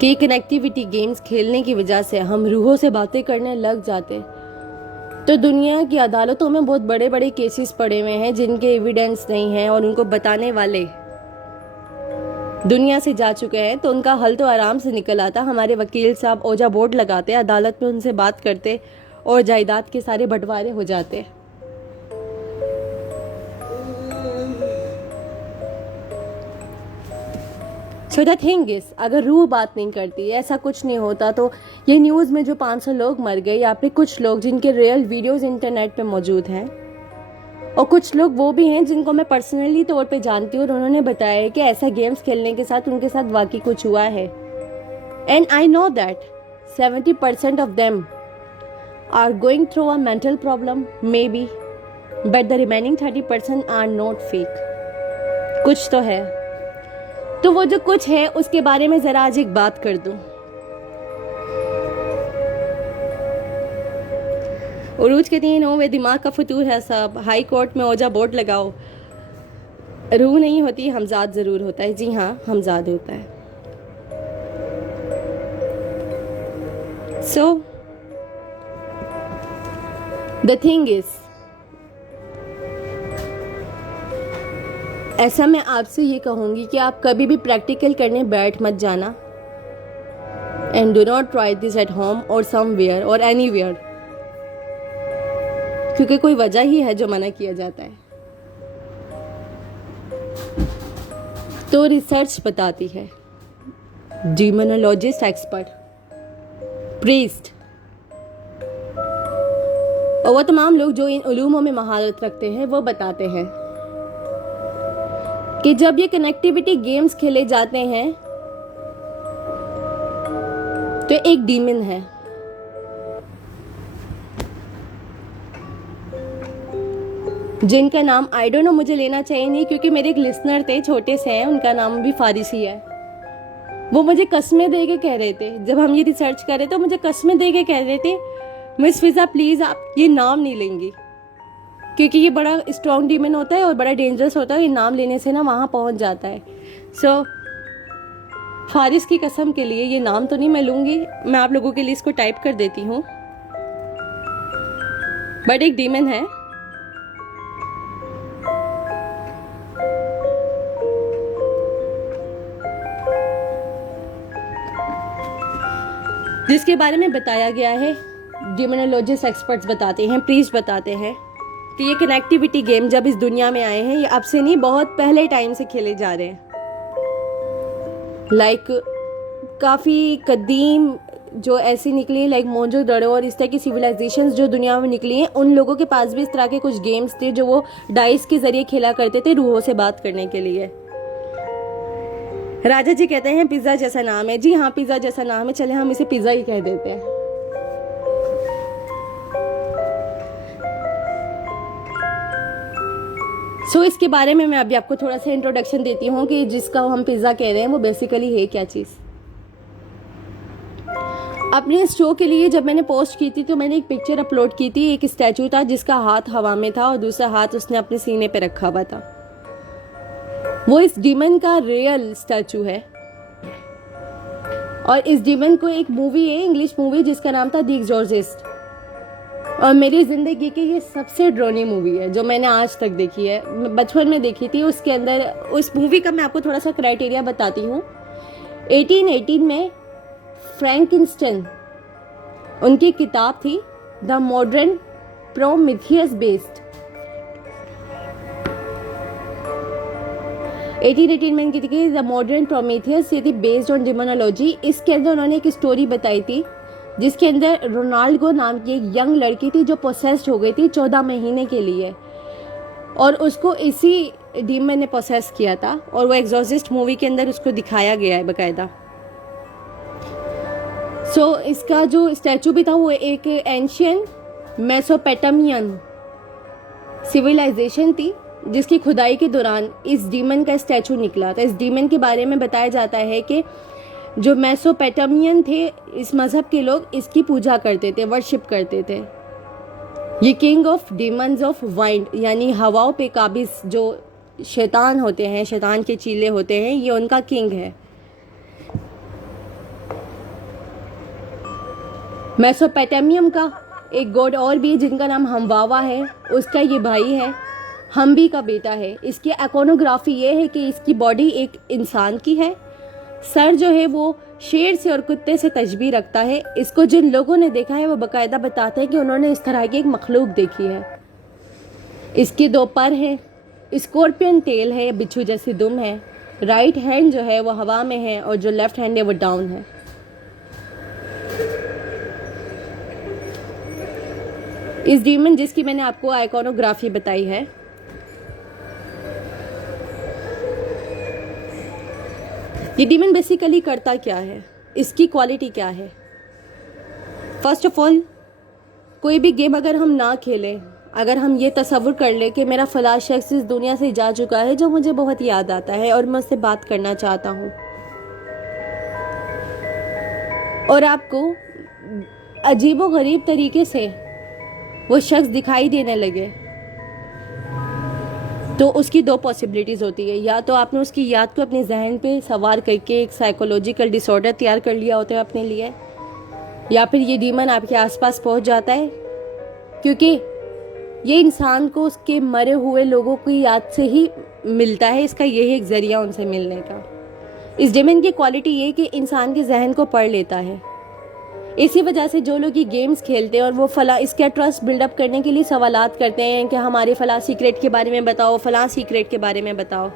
कि कनेक्टिविटी गेम्स खेलने की वजह से हम रूहों से बातें करने लग जाते तो दुनिया की अदालतों में बहुत बड़े बड़े केसेस पड़े हुए हैं जिनके एविडेंस नहीं है और उनको बताने वाले दुनिया से जा चुके हैं, तो उनका हल तो आराम से निकल आता। हमारे वकील साहब ओजा बोर्ड लगाते, अदालत में उनसे बात करते और जायदाद के सारे बंटवारे हो जाते। सो द थिंग इज, अगर रूह बात नहीं करती, ऐसा कुछ नहीं होता, तो ये न्यूज़ में जो 500 लोग मर गए या फिर कुछ लोग जिनके रियल वीडियोस इंटरनेट पे मौजूद हैं और कुछ लोग वो भी हैं जिनको मैं पर्सनली तौर पे जानती हूँ और उन्होंने बताया है कि ऐसा गेम्स खेलने के साथ उनके साथ वाकई कुछ हुआ है। And I know that 70% of them are going through a mental problem maybe, but the remaining 30% are not fake. कुछ तो है, तो वो जो कुछ है उसके बारे में जरा आज एक बात कर दूं। उरूज कहती हैं नो, वे दिमाग का फतूर है सब, हाई कोर्ट में ओजा बोर्ड लगाओ। रूह नहीं होती, हमजाद जरूर होता है। जी हाँ, हमजाद होता है। सो द थिंग इज, ऐसा मैं आपसे ये कहूँगी कि आप कभी भी प्रैक्टिकल करने बैठ मत जाना। And do not try this at home और समवेयर और एनीवेयर, क्योंकि कोई वजह ही है जो मना किया जाता है। तो रिसर्च बताती है, डीमोनोलॉजिस्ट एक्सपर्ट, प्रीस्ट और वो तमाम लोग जो इन उलूमों में महारत रखते हैं वो बताते हैं कि जब ये कनेक्टिविटी गेम्स खेले जाते हैं तो एक डीमन है, जिनका नाम आई डोंट नो, मुझे लेना चाहिए नहीं, क्योंकि मेरे एक लिसनर थे, छोटे से हैं, उनका नाम भी फारिसी है। वो मुझे कस्में दे के कह रहे थे, जब हम ये रिसर्च कर रहे थे, मुझे कस्में दे के कह रहे थे, मिस फिजा प्लीज आप ये नाम नहीं लेंगी, क्योंकि ये बड़ा स्ट्रॉन्ग डीमन होता है और बड़ा डेंजरस होता है, ये नाम लेने से ना वहाँ पहुँच जाता है। सो फारिस की कसम के लिए ये नाम तो नहीं मैं लूँगी, मैं आप लोगों के लिए इसको टाइप कर देती हूँ, बट एक डीमन है। जिसके बारे में बताया गया है, डिमोनोलॉजिस्ट एक्सपर्ट्स बताते हैं, प्रीस्ट बताते हैं कि ये कनेक्टिविटी गेम जब इस दुनिया में आए हैं, ये अब से नहीं बहुत पहले टाइम से खेले जा रहे हैं। लाइक काफ़ी कदीम जो ऐसी निकली, लाइक मोहनजोदड़ो और इस तरह की सिविलाइजेशंस जो दुनिया में निकली हैं, उन लोगों के पास भी इस तरह के कुछ गेम्स थे जो वो डाइस के जरिए खेला करते थे रूहों से बात करने के लिए। राजा जी कहते हैं पिज्ज़ा जैसा नाम है। जी हाँ, पिज्ज़ा जैसा नाम है, चले हम इसे पिज्ज़ा ही कह देते हैं। सो इसके बारे में मैं अभी आपको थोड़ा सा इंट्रोडक्शन देती हूँ कि जिसका हम पिज्ज़ा कह रहे हैं वो बेसिकली है क्या चीज़। अपने इस शो के लिए जब मैंने पोस्ट की थी तो मैंने एक पिक्चर अपलोड की थी, एक स्टैचू था जिसका हाथ हवा में था और दूसरा हाथ उसने अपने सीने पे रखा हुआ था। वो इस डीमन का रियल स्टैचू है और इस डीमन को एक मूवी है, इंग्लिश मूवी, जिसका नाम था द एग्जॉर्सिस्ट, और मेरी जिंदगी की ये सबसे ड्रोनी मूवी है जो मैंने आज तक देखी है। बचपन में देखी थी। उसके अंदर उस मूवी का मैं आपको थोड़ा सा क्राइटेरिया बताती हूँ। 1818 में फ्रैंकिनस्टाइन, उनकी किताब थी द मॉडर्न प्रोमेथियस बेस्ड। 1818 में इनकी थी द मॉडर्न प्रोमेथियस, ये थी बेस्ड ऑन डिमोनोलॉजी। इसके अंदर उन्होंने एक स्टोरी बताई थी जिसके अंदर रोनाल्डो नाम की एक यंग लड़की थी जो पोसेस्ड हो गई थी 14 महीने के लिए, और उसको इसी डीमन ने पोसेस किया था और वो एग्जॉर्सिस्ट मूवी के अंदर उसको दिखाया गया है बकायदा। सो इसका जो स्टैचू भी था वो एक एंशियन मेसोपोटामियन सिविलाइजेशन थी जिसकी खुदाई के दौरान इस डीमन का स्टैचू निकला था। इस डीमन के बारे में बताया जाता है कि जो मेसोपोटामियन थे, इस मजहब के लोग इसकी पूजा करते थे, वर्शिप करते थे। ये king of demons of wind, यानी हवाओं पे काबिज जो शैतान होते हैं, शैतान के चीले होते हैं, ये उनका किंग है। मेसोपोटामियम का एक गॉड और भी है जिनका नाम हमवावा है, उसका ये भाई है, हम्बी का बेटा है। इसकी आइकोनोग्राफी ये है कि इसकी बॉडी एक इंसान की है, सर जो है वो शेर से और कुत्ते से तशबीह रखता है। इसको जिन लोगों ने देखा है वो बाकायदा बताते हैं कि उन्होंने इस तरह की एक मखलूक देखी है। इसके 2 पर हैं, स्कॉर्पियन टेल है, बिच्छू जैसी दुम है, राइट हैंड जो है वो हवा में है और जो लेफ्ट हैंड है वो डाउन है। इस डीमन जिसकी मैंने आपको आइकोनोग्राफी बताई है, ये डीमन बेसिकली करता क्या है, इसकी क्वालिटी क्या है। फर्स्ट ऑफ ऑल, कोई भी गेम अगर हम ना खेलें, अगर हम ये तसव्वुर कर ले कि मेरा फला शख्स इस दुनिया से जा चुका है जो मुझे बहुत याद आता है और मैं उससे बात करना चाहता हूँ, और आपको अजीबो गरीब तरीके से वो शख्स दिखाई देने लगे, तो उसकी 2 पॉसिबिलिटीज़ होती है। या तो आपने उसकी याद को अपने जहन पे सवार करके एक साइकोलॉजिकल डिसऑर्डर तैयार कर लिया होता है अपने लिए, या फिर ये डीमन आपके आसपास पहुंच जाता है, क्योंकि ये इंसान को उसके मरे हुए लोगों की याद से ही मिलता है। इसका यही एक ज़रिया उनसे मिलने का। इस डीमन की क्वालिटी ये कि इंसान के जहन को पढ़ लेता है। इसी वजह से जो लोग ये गेम्स खेलते हैं और वो फला इसका ट्रस्ट बिल्डअप करने के लिए सवालात करते हैं कि हमारे फला सीक्रेट के बारे में बताओ, फला सीक्रेट के बारे में बताओ,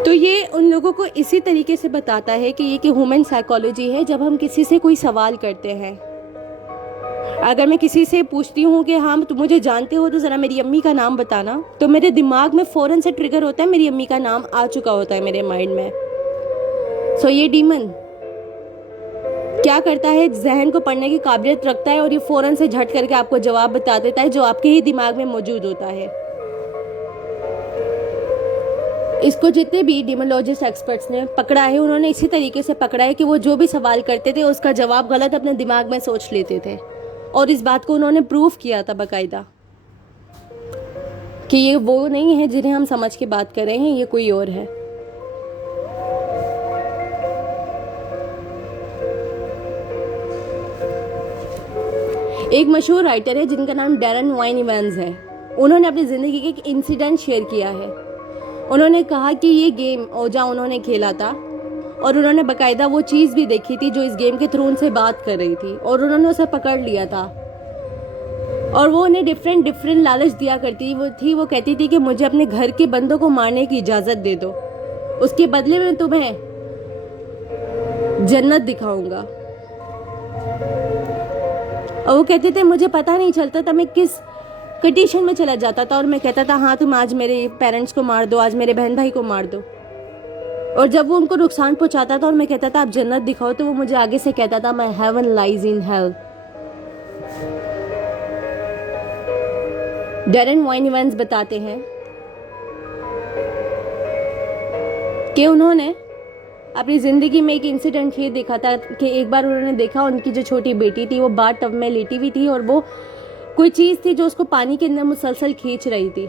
तो ये उन लोगों को इसी तरीके से बताता है कि ये कि ह्यूमन साइकोलॉजी है। जब हम किसी से कोई सवाल करते हैं, अगर मैं किसी से पूछती हूँ कि हाँ तुम मुझे जानते हो तो ज़रा मेरी अम्मी का नाम बताना, तो मेरे दिमाग में फ़ौरन से ट्रिगर होता है, मेरी अम्मी का नाम आ चुका होता है मेरे माइंड में। सो ये डीमन क्या करता है, जहन को पढ़ने की काबिलियत रखता है और ये फ़ौरन से झट करके आपको जवाब बता देता है जो आपके ही दिमाग में मौजूद होता है। इसको जितने भी डिमोलॉजिस्ट एक्सपर्ट्स ने पकड़ा है, उन्होंने इसी तरीके से पकड़ा है कि वो जो भी सवाल करते थे उसका जवाब गलत अपने दिमाग में सोच लेते थे, और इस बात को उन्होंने प्रूफ किया था बाकायदा कि ये वो नहीं है जिन्हें हम समझ के बात कर रहे हैं, ये कोई और है। एक मशहूर राइटर है जिनका नाम डैरन वाइन इवेंस है। उन्होंने अपनी ज़िंदगी के एक इंसिडेंट शेयर किया है। उन्होंने कहा कि ये गेम ओजा उन्होंने खेला था और उन्होंने बाकायदा वो चीज़ भी देखी थी जो इस गेम के थ्रू उनसे बात कर रही थी, और उन्होंने उसे पकड़ लिया था और वो उन्हें डिफरेंट लालच दिया करती वो कहती थी कि मुझे अपने घर के बंदों को मारने की इजाज़त दे दो, उसके बदले में तुम्हें जन्नत दिखाऊंगा। और वो कहते थे मुझे पता नहीं चलता था मैं किस कंडीशन में चला जाता था, और मैं कहता था हाँ तुम आज मेरे पेरेंट्स को मार दो, आज मेरे बहन भाई को मार दो, और जब वो उनको नुकसान पहुंचाता था और मैं कहता था आप जन्नत दिखाओ, तो वो मुझे आगे से कहता था my heaven lies in hell. Darren Wayne Evans बताते हैं कि उन्होंने अपनी ज़िंदगी में एक इंसिडेंट ये देखा था कि एक बार उन्होंने देखा उनकी जो छोटी बेटी थी वो बाथ टब में लेटी हुई थी और वो कोई चीज़ थी जो उसको पानी के अंदर मुसलसल खींच रही थी।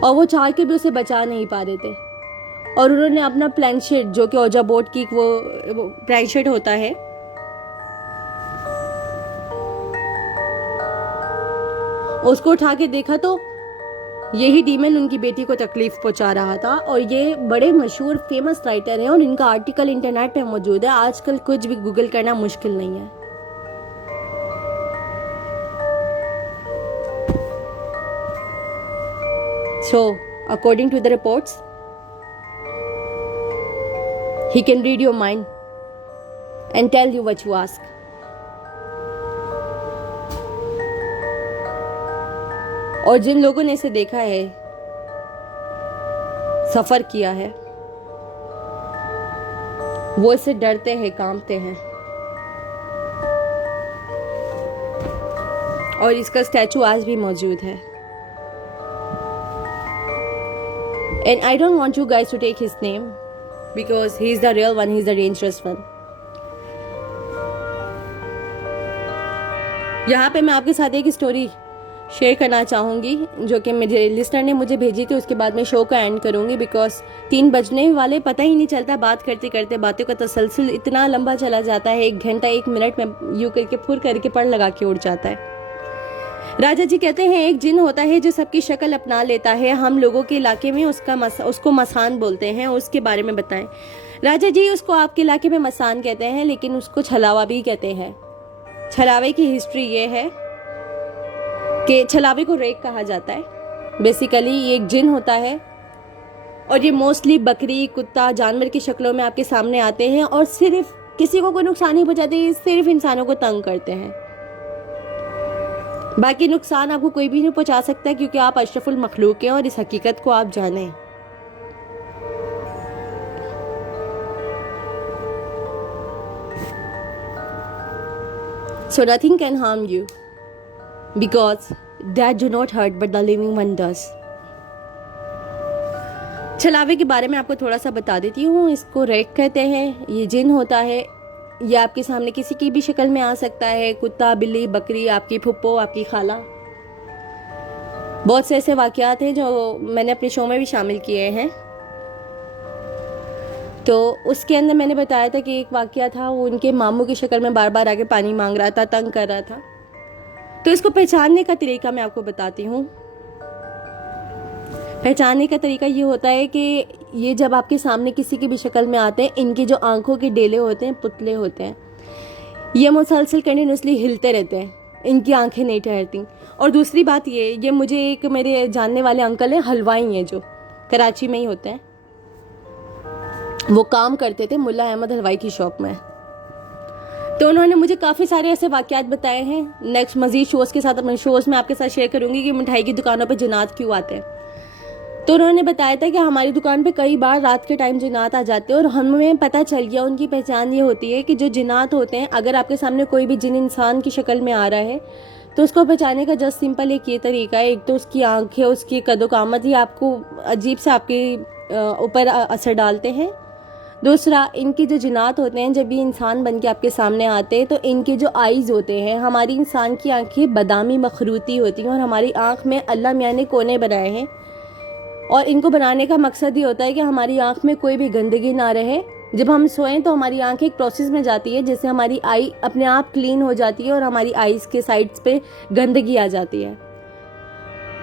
और वो चाह के भी उसे बचा नहीं पा रहे थे, और उन्होंने अपना प्लैनशीट जो कि ओजा बोर्ड की वो प्लैनशीट होता है, उसको उठा के देखा तो यही डीमन उनकी बेटी को तकलीफ पहुंचा रहा था। और ये बड़े मशहूर फेमस राइटर हैं और इनका आर्टिकल इंटरनेट पे मौजूद है। आजकल कुछ भी गूगल करना मुश्किल नहीं है। So, according to the reports, he can read your mind and tell you what you ask. और जिन लोगों ने इसे देखा है, सफर किया है, वो इससे डरते हैं, कांपते हैं। और इसका स्टैचू आज भी मौजूद है। And I don't want you guys to take his name because he is the real one, he is the dangerous one. यहाँ पे मैं आपके साथ एक स्टोरी शेयर करना चाहूँगी जो कि मेरे लिस्टर ने मुझे भेजी थी। उसके बाद मैं शो का एंड करूँगी बिकॉज 3 बजने वाले, पता ही नहीं चलता। बात करते करते बातों का तसलसल इतना लंबा चला जाता है, 1 घंटा 1 मिनट में यूँ करके फुर करके पढ़ लगा के उड़ जाता है। राजा जी कहते हैं एक जिन होता है जो सबकी शक्ल अपना लेता है। हम लोगों के इलाके में उसको मसान बोलते हैं। उसके बारे में बताएं। राजा जी उसको आपके इलाके में मसान कहते हैं, लेकिन उसको छलावा भी कहते हैं। छलावे की हिस्ट्री ये है कि छलावे को रेक कहा जाता है। बेसिकली ये एक जिन होता है और ये मोस्टली बकरी, कुत्ता, जानवर की शक्लों में आपके सामने आते हैं और सिर्फ किसी को कोई नुकसान नहीं पहुंचाते, सिर्फ इंसानों को तंग करते हैं। बाकी नुकसान आपको कोई भी नहीं पहुंचा सकता क्योंकि आप अशरफुल मखलूक हैं और इस हकीकत को आप जानें। So nothing can harm you because dead do not hurt but the living one does. छलावे के बारे में आपको थोड़ा सा बता देती हूँ। इसको रेक कहते हैं। ये जिन होता है, ये आपके सामने किसी की भी शक्ल में आ सकता है। कुत्ता, बिल्ली, बकरी, आपकी फुप्पो, आपकी खाला। बहुत से ऐसे वाकयात हैं जो मैंने अपने शो में भी शामिल किए हैं। तो उसके अंदर मैंने बताया था कि एक वाकया था, वो उनके मामू की शक्ल में बार बार आके पानी मांग रहा था, तंग कर रहा था। तो इसको पहचानने का तरीका मैं आपको बताती हूँ। पहचानने का तरीका ये होता है कि ये जब आपके सामने किसी की भी शक्ल में आते हैं, इनकी जो आंखों के डेले होते हैं, पुतले होते हैं, ये मुसलसल कंटिन्यूसली हिलते रहते हैं। इनकी आंखें नहीं ठहरती। और दूसरी बात ये मुझे एक मेरे जानने वाले अंकल हैं, हलवाई हैं, जो कराची में ही होते हैं। वो काम करते थे मुल्ला अहमद हलवाई की शॉप में। तो उन्होंने मुझे काफ़ी सारे ऐसे वाकयात बताए हैं। नेक्स्ट मजीद शोज़ के साथ, अपने शोज़ में आपके साथ शेयर करूंगी कि मिठाई की दुकानों पे जिन्नात क्यों आते हैं। तो उन्होंने बताया था कि हमारी दुकान पे कई बार रात के टाइम जिन्नात आ जाते हैं और हमें पता चल गया उनकी पहचान ये होती है कि जो जिन्नात होते हैं, अगर आपके सामने कोई भी जिन इंसान की शक्ल में आ रहा है तो उसको पहचानने का जस्ट सिंपल एक ये तरीका है। एक तो उसकी आंखें, उसकी कदो-कामत, ये आपको अजीब से आपके ऊपर असर डालते हैं। दूसरा, इनकी जो जिन्नात होते हैं, जब ये इंसान बन के आपके सामने आते हैं तो इनके जो आईज़ होते हैं, हमारी इंसान की आंखें बादामी मखरूती होती हैं और हमारी आंख में अल्लाह मियाँ ने कोने बनाए हैं और इनको बनाने का मकसद ये होता है कि हमारी आंख में कोई भी गंदगी ना रहे। जब हम सोएं तो हमारी आंख एक प्रोसेस में जाती है जिससे हमारी आई अपने आप क्लीन हो जाती है और हमारी आईज के साइड्स पे गंदगी आ जाती है।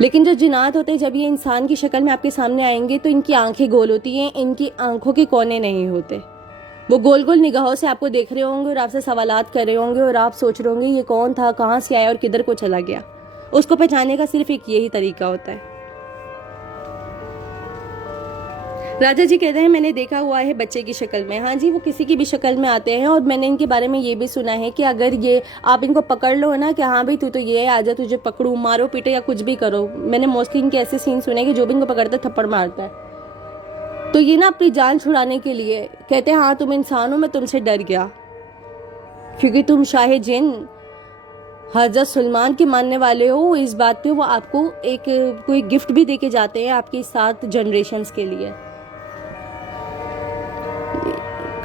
लेकिन जो जिन्नात होते हैं, जब ये इंसान की शक्ल में आपके सामने आएंगे तो इनकी आंखें गोल होती हैं, इनकी आंखों के कोने नहीं होते। वो गोल गोल निगाहों से आपको देख रहे होंगे और आपसे सवालात कर रहे होंगे और आप सोच रहे होंगे ये कौन था, कहाँ से आया और किधर को चला गया। उसको पहचानने का सिर्फ एक यही तरीका होता है। राजा जी कहते हैं मैंने देखा हुआ है बच्चे की शक्ल में। हाँ जी, वो किसी की भी शक्ल में आते हैं और मैंने इनके बारे में ये भी सुना है कि अगर ये आप इनको पकड़ लो ना कि हाँ भाई तू तो ये है, आजा तुझे पकड़ू, मारो पीटे या कुछ भी करो। मैंने मोस्टली इनके ऐसे सीन सुने कि जो भी इनको पकड़ता है थप्पड़ मारता है। तो ये ना अपनी जान छुड़ाने के लिए कहते हैं हाँ तुम इंसान हो, मैं तुमसे डर गया क्योंकि तुम शाहे जिन हजरत सलमान के मानने वाले हो। इस बात पे वो आपको एक कोई गिफ्ट भी दे के जाते हैं आपकी 7 जनरेशन्स के लिए।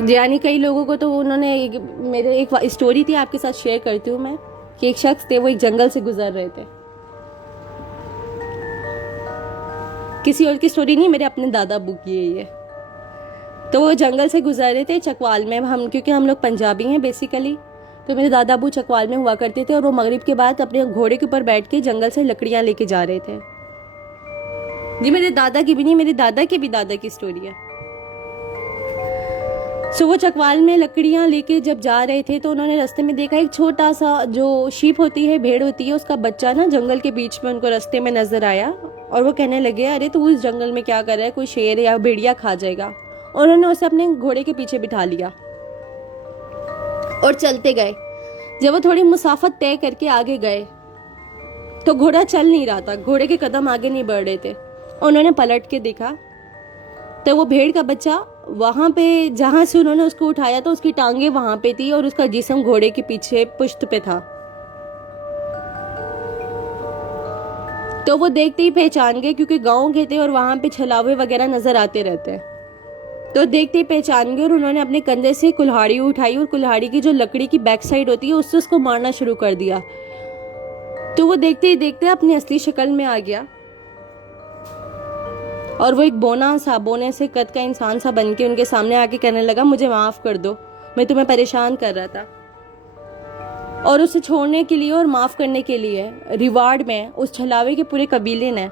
यानी कई लोगों को तो उन्होंने मेरे एक स्टोरी थी आपके साथ शेयर करती हूँ मैं कि एक शख्स थे, वो एक जंगल से गुजर रहे थे। किसी और की स्टोरी नहीं, मेरे अपने दादा अब्बू की है ये। तो वो जंगल से गुजर रहे थे चकवाल में। क्योंकि हम लोग पंजाबी हैं बेसिकली, तो मेरे दादा अब्बू चकवाल में हुआ करते थे और वो मगरिब के बाद अपने घोड़े के ऊपर बैठ के जंगल से लकड़ियां लेके जा रहे थे। जी मेरे दादा की भी नहीं, मेरे दादा के भी दादा की स्टोरी है। सो वो चकवाल में लकड़ियां लेके जब जा रहे थे तो उन्होंने रास्ते में देखा एक छोटा सा जो शीप होती है, भेड़ होती है, उसका बच्चा ना जंगल के बीच में उनको रास्ते में नजर आया और वो कहने लगे अरे तू उस जंगल में क्या कर रहा है, कोई शेर या भेड़िया खा जाएगा। और उन्होंने उसे अपने घोड़े के पीछे बिठा लिया और चलते गए। जब वो थोड़ी मुसाफत तय करके आगे गए तो घोड़ा चल नहीं रहा था, घोड़े के कदम आगे नहीं बढ़ रहे थे। उन्होंने पलट के देखा तो वो भेड़ का बच्चा वहां पे जहां से उन्होंने उसको उठाया तो उसकी टांगे वहां पे थी और उसका जिस्म घोड़े के पीछे पुश्त पे था। तो वो देखते ही पहचान गए क्योंकि गांव के थे और वहां पे छलावे वगैरह नजर आते रहते हैं। तो देखते ही पहचान गए और उन्होंने अपने कंधे से कुल्हाड़ी उठाई और कुल्हाड़ी की जो लकड़ी की बैक साइड होती है उससे उसको मारना शुरू कर दिया। तो वो देखते ही देखते अपनी असली शक्ल में आ गया और वो एक बोने से कद का इंसान सा बन के उनके सामने आके कहने लगा मुझे माफ कर दो, मैं तुम्हें परेशान कर रहा था। और उसे छोड़ने के लिए और माफ करने के लिए रिवार्ड में उस छलावे के पूरे कबीले ने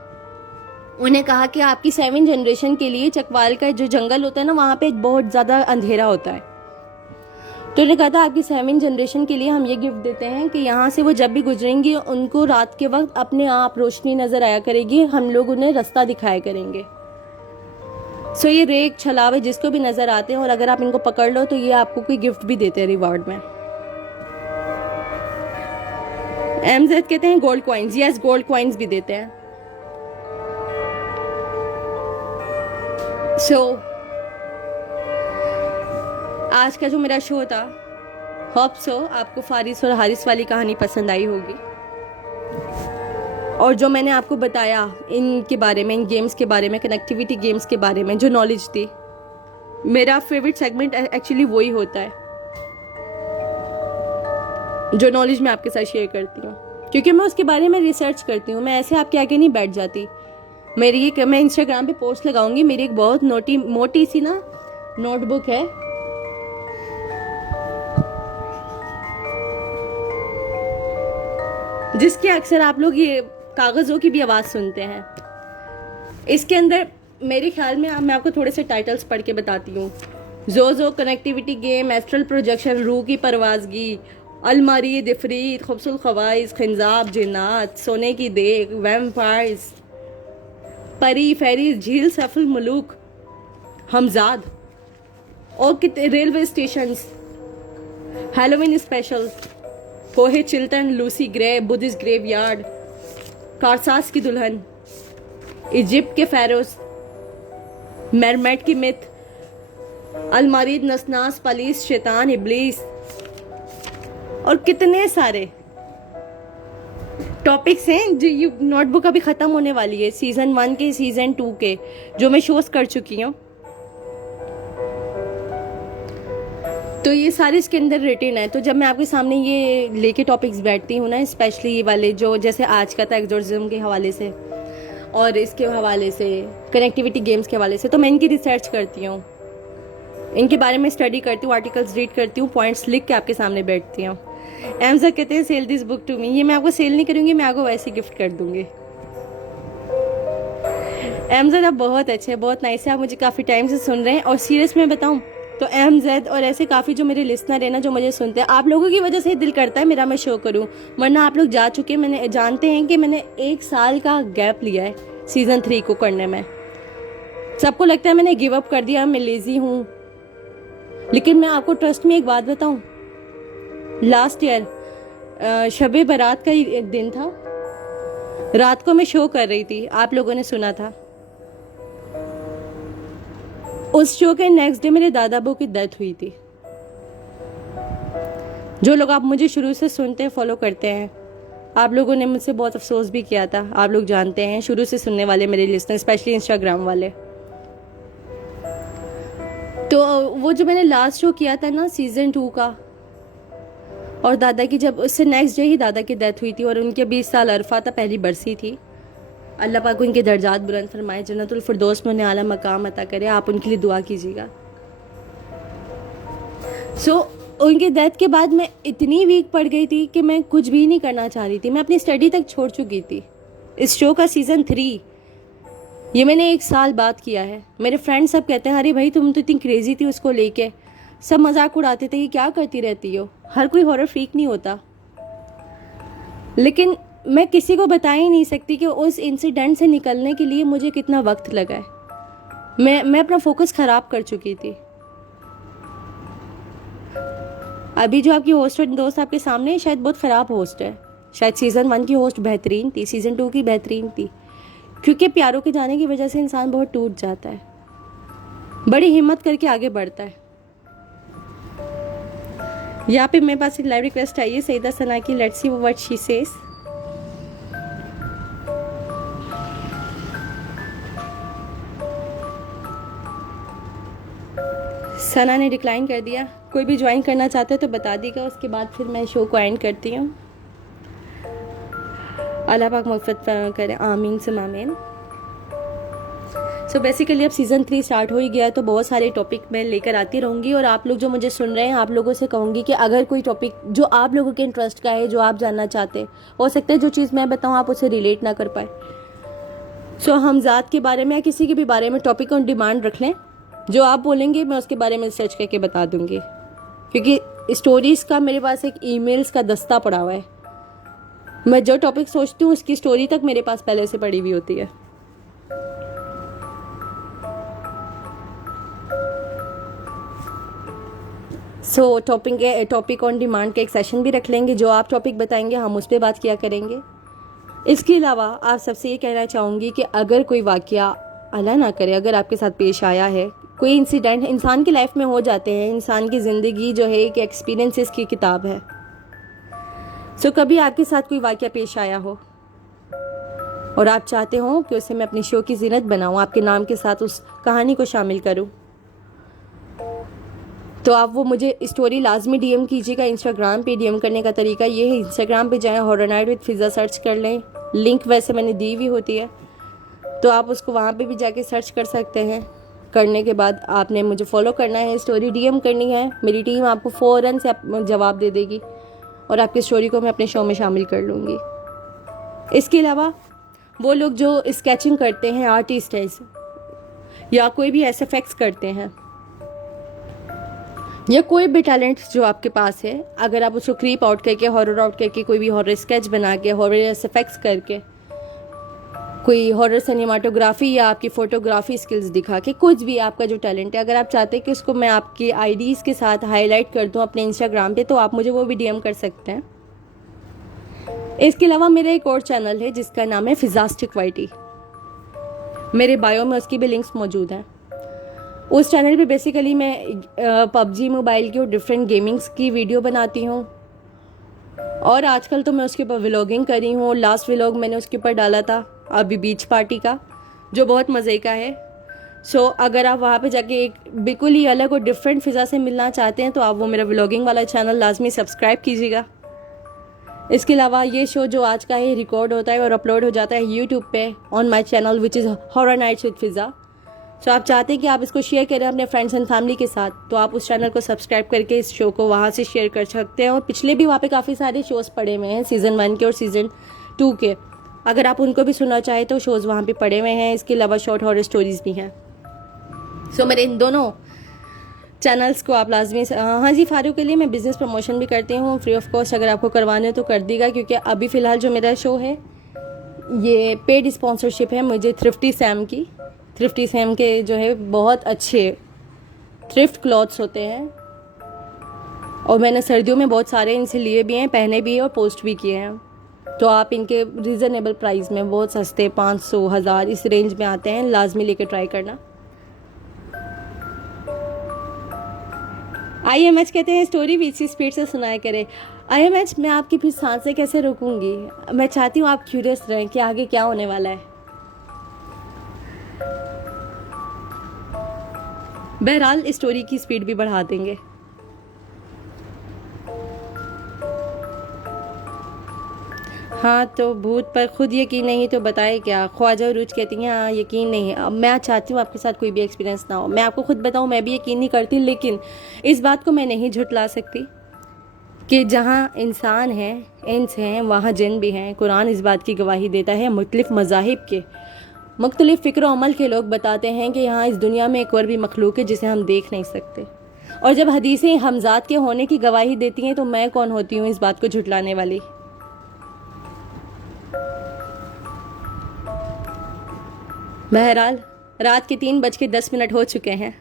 उन्हें कहा कि आपकी 7 जनरेशन के लिए चकवाल का जो जंगल होता है ना वहां पे बहुत ज्यादा अंधेरा होता है। तो उन्हें कहा था आपकी 7 जनरेशन के लिए हम ये गिफ्ट देते हैं कि यहाँ से वो जब भी गुजरेंगे उनको रात के वक्त अपने आप रोशनी नजर आया करेगी, हम लोग उन्हें रास्ता दिखाया करेंगे। सो ये रेक छलावे जिसको भी नजर आते हैं और अगर आप इनको पकड़ लो तो ये आपको कोई गिफ्ट भी देते हैं रिवार्ड में। एमजेड कहते हैं gold coins, yes gold coins भी देते हैं। सो आज का जो मेरा शो था, होप सो आपको फारिस और हारिस वाली कहानी पसंद आई होगी और जो मैंने आपको बताया इनके बारे में, इन गेम्स के बारे में, कनेक्टिविटी गेम्स के बारे में जो नॉलेज थी, मेरा फेवरेट सेगमेंट एक्चुअली वही होता है जो नॉलेज मैं आपके साथ शेयर करती हूँ क्योंकि मैं उसके बारे में रिसर्च करती हूँ। मैं ऐसे आपके आगे नहीं बैठ जाती। मैं इंस्टाग्राम पे पोस्ट लगाऊंगी, मेरी एक बहुत मोटी सी ना नोटबुक है जिसके अक्सर आप लोग ये कागजों की भी आवाज सुनते हैं। इसके अंदर मेरे ख्याल में मैं आपको थोड़े से टाइटल्स पढ़ के बताती हूँ। जोजो कनेक्टिविटी गेम, एस्ट्रल प्रोजेक्शन, रूह की परवाजगी, अलमारी दिफरीत, खूबसूरत खवाइस, खिंजाब, जिन्नात, सोने की देग, वैम्पायर्स, परी, फेरीज, झील, सफल मलूक, हमजाद और railway station, Halloween special, Kohe Chiltan, Lucy Grey, Buddhist graveyard, कारसास की दुल्हन, इजिप्ट के फेरोज, मेरमेड की मिथ, अलमारीद, नसनास, पलीस, शैतान, इब्लीस और कितने सारे टॉपिक्स हैं जो ये नोटबुक अभी ख़त्म होने वाली है, सीज़न 1 के, सीज़न 2 के, जो मैं शोज कर चुकी हूँ। तो ये सारे इसके अंदर रिटन है। तो जब मैं आपके सामने ये लेके टॉपिक्स बैठती हूँ ना, स्पेशली ये वाले जो जैसे आज का था एक्सोर्सिज्म के हवाले से और इसके हवाले से, कनेक्टिविटी गेम्स के हवाले से, तो मैं इनकी रिसर्च करती हूँ, इनके बारे में स्टडी करती हूँ, आर्टिकल्स रीड करती हूँ, पॉइंट्स लिख के आपके सामने बैठती हूँ। एमजा कहते हैं sell this book to me, ये मैं आपको सेल नहीं करूँगी, मैं आपको वैसे गिफ्ट कर दूँगी। एमजेड आप बहुत अच्छे, बहुत नाइस है, आप मुझे काफ़ी टाइम से सुन रहे हैं। और सीरियस में बताऊँ तो एमजेड और ऐसे काफ़ी जो मेरे लिसनर है ना, जो मुझे सुनते हैं, आप लोगों की वजह से दिल करता है मेरा मैं शो करूँ, वरना आप लोग जा चुके, मैंने जानते हैं कि मैंने 1 साल का गैप लिया है सीज़न 3 को करने में। सबको लगता है मैंने गिव अप कर दिया, मैं लेज़ी हूँ, लेकिन मैं आपको ट्रस्ट में एक बात बताऊँ, लास्ट ईयर शब बारात का ही दिन था, रात को मैं शो कर रही थी, आप लोगों ने सुना था। उस शो के नेक्स्ट डे मेरे दादाबू की डेथ हुई थी। जो लोग आप मुझे शुरू से सुनते हैं, फॉलो करते हैं, आप लोगों ने मुझसे बहुत अफसोस भी किया था, आप लोग जानते हैं, शुरू से सुनने वाले मेरे लिस्टनर, स्पेशली इंस्टाग्राम वाले। तो वो जो मैंने लास्ट शो किया था ना सीज़न 2 का, और दादा की जब उससे नेक्स्ट डे ही दादा की डेथ हुई थी और उनके 20 साल अरफा था, पहली बरसी थी। अल्लाह पाक उनके दर्जात बुलंद फरमाए, जन्नतुल फिरदौस में उन्हें आला मकाम अता करे, आप उनके लिए दुआ कीजिएगा। उनके डेथ के बाद मैं इतनी वीक पड़ गई थी कि मैं कुछ भी नहीं करना चाह रही थी, मैं अपनी स्टडी तक छोड़ चुकी थी। इस शो का सीज़न 3 ये मैंने 1 साल बाद किया है। मेरे फ्रेंड्स सब कहते हैं अरे भाई तुम तो इतनी क्रेजी थी उसको लेके, सब मजाक उड़ाते थे कि क्या करती रहती हो, हर कोई हॉरर फ्रीक नहीं होता। लेकिन मैं किसी को बता ही नहीं सकती कि उस इंसिडेंट से निकलने के लिए मुझे कितना वक्त लगा है। मैं अपना फोकस ख़राब कर चुकी थी। अभी जो आपकी होस्ट और दोस्त आपके सामने है, शायद बहुत ख़राब होस्ट है। शायद सीज़न 1 की होस्ट बेहतरीन थी, सीज़न 2 की बेहतरीन थी, क्योंकि प्यारों के जाने की वजह से इंसान बहुत टूट जाता है, बड़ी हिम्मत करके आगे बढ़ता है। यहाँ पे मेरे पास एक लाइव रिक्वेस्ट आई है सईदा सना की, let's see what she says. Sana ने डिक्लाइन कर दिया। कोई भी ज्वाइन करना चाहता है तो बता दीजिएगा, उसके बाद फिर मैं शो को एंड करती हूँ। अल्लाह पाक मग़फ़िरत करे, आमीन सुम आमीन। सो बेसिकली अब सीज़न 3 स्टार्ट हो ही गया है, तो बहुत सारे टॉपिक मैं लेकर आती रहूँगी। और आप लोग जो मुझे सुन रहे हैं, आप लोगों से कहूँगी कि अगर कोई टॉपिक जो आप लोगों के इंटरेस्ट का है, जो आप जानना चाहते हैं, हो सकता है जो चीज़ मैं बताऊँ आप उसे रिलेट ना कर पाए। सो हम ज़ात के बारे में या किसी के भी बारे में टॉपिक ऑन डिमांड रख लें, जो आप बोलेंगे मैं उसके बारे में सर्च करके बता दूँगी, क्योंकि स्टोरीज़ का मेरे पास एक ईमेल्स का दस्ता पड़ा हुआ है। मैं जो टॉपिक सोचती हूँ उसकी स्टोरी तक मेरे पास पहले से पड़ी हुई होती है। सो टॉपिक ऑन डिमांड का एक सेशन भी रख लेंगे, जो आप टॉपिक बताएंगे हम उस पर बात किया करेंगे। इसके अलावा आप सबसे ये कहना चाहूँगी कि अगर कोई वाक़या अल्लाह ना करे अगर आपके साथ पेश आया है, कोई इंसिडेंट इंसान की लाइफ में हो जाते हैं, इंसान की ज़िंदगी जो है एक एक्सपीरियंसेस की किताब है। सो कभी आपके साथ कोई वाक़या पेश आया हो और आप चाहते हो कि उसे मैं अपनी शो की ज़ीनत बनाऊँ, आपके नाम के साथ उस कहानी को शामिल करूँ, तो आप वो मुझे स्टोरी लाजमी डीएम कीजिएगा। इंस्टाग्राम पे डीएम करने का तरीका ये है, इंस्टाग्राम पे जाएं, horror night with Fiza search कर लें, लिंक वैसे मैंने दी हुई होती है, तो आप उसको वहाँ पे भी जाके सर्च कर सकते हैं। करने के बाद आपने मुझे फॉलो करना है, स्टोरी डीएम करनी है, मेरी टीम आपको फ़ौरन से जवाब दे देगी और आपकी स्टोरी को मैं अपने शो में शामिल कर लूँगी। इसके अलावा वो लोग जो स्केचिंग करते हैं, आर्टिस्ट हैं या कोई भी ऐसे फैक्ट्स करते हैं, या कोई भी टैलेंट जो आपके पास है, अगर आप उसको क्रीप आउट करके, हॉरर आउट करके, कोई भी हॉरर स्केच बना के, हॉरर इफेक्ट्स करके, कोई हॉरर सिनेमाटोग्राफी या आपकी फ़ोटोग्राफी स्किल्स दिखा के, कुछ भी आपका जो टैलेंट है, अगर आप चाहते हैं कि उसको मैं आपकी आईडीज़ के साथ हाईलाइट कर दूं अपने इंस्टाग्राम पे, तो आप मुझे वो भी डीएम कर सकते हैं। इसके अलावा मेरा एक और चैनल है जिसका नाम है फिजास्टिक वाईटी। मेरे बायो में उसकी भी लिंक्स मौजूद हैं। उस चैनल पे बेसिकली मैं पबजी मोबाइल की और डिफरेंट गेमिंग्स की वीडियो बनाती हूँ, और आजकल तो मैं उसके ऊपर व्लॉगिंग करी हूँ। लास्ट व्लॉग मैंने उसके ऊपर डाला था अभी बीच पार्टी का, जो बहुत मज़े का है। सो अगर आप वहाँ पे जाके एक बिल्कुल ही अलग और डिफरेंट फ़िज़ा से मिलना चाहते हैं तो आप वो मेरा व्लॉगिंग वाला चैनल लाजमी सब्सक्राइब कीजिएगा। इसके अलावा ये शो जो आज का है रिकॉर्ड होता है और अपलोड हो जाता है यूट्यूब पे on my channel which is horror nights with Fiza. So आप चाहते हैं कि आप इसको शेयर करें अपने फ्रेंड्स एंड फैमिली के साथ, तो आप उस चैनल को सब्सक्राइब करके इस शो को वहाँ से शेयर कर सकते हैं। और पिछले भी वहाँ पे काफ़ी सारे शोज़ पड़े हुए हैं, सीज़न 1 के और सीज़न 2 के। अगर आप उनको भी सुनना चाहें तो शोज़ वहाँ पे पड़े हुए हैं। इसके अलावा शॉर्ट हॉरर स्टोरीज़ भी हैं। सो मेरे इन दोनों चैनल्स को आप लाजमी हाँ जी, फारूक के लिए मैं बिज़नेस प्रमोशन भी करती हूँ फ्री ऑफ कॉस्ट। अगर आपको करवाने तो कर दीगा, क्योंकि अभी फ़िलहाल जो मेरा शो है ये पेड स्पॉन्सरशिप है मुझे थ्रिफ्टी सैम की। थ्रिफ्टी सैम के जो है बहुत अच्छे थ्रिफ्ट क्लॉथ्स होते हैं, और मैंने सर्दियों में बहुत सारे इनसे लिए भी हैं, पहने भी हैं और पोस्ट भी किए हैं। तो आप इनके रिजनेबल प्राइस में बहुत सस्ते 500 1000 इस रेंज में आते हैं, लाजमी लेके ट्राई करना। IMH कहते हैं स्टोरी भी इसी स्पीड से सुनाया करे। IMH मैं आपकी फिर सांसें कैसे रोकूंगी, मैं चाहती हूँ आप क्यूरियस रहें कि आगे क्या होने वाला है। बहरहाल स्टोरी की स्पीड भी बढ़ा देंगे। हाँ, तो भूत पर खुद यकीन नहीं तो बताए क्या। ख्वाजा उरूज कहती हैं हाँ यकीन नहीं है। अब मैं चाहती हूँ आपके साथ कोई भी एक्सपीरियंस ना हो। मैं आपको खुद बताऊँ मैं भी यकीन नहीं करती, लेकिन इस बात को मैं नहीं झुटला सकती कि जहाँ इंसान हैं, इंस हैं, वहाँ जिन भी हैं। कुरान इस बात की गवाही देता है। मुख्तलिफ मज़ाहिब के मुख्तलिफ फ़िक्र अमल के लोग बताते हैं कि यहाँ इस दुनिया में एक और भी मखलूक है जिसे हम देख नहीं सकते। और जब हदीसें हमजाद के होने की गवाही देती हैं तो मैं कौन होती हूँ इस बात को झुटलाने वाली। बहरहाल रात के 3:10 हो चुके हैं,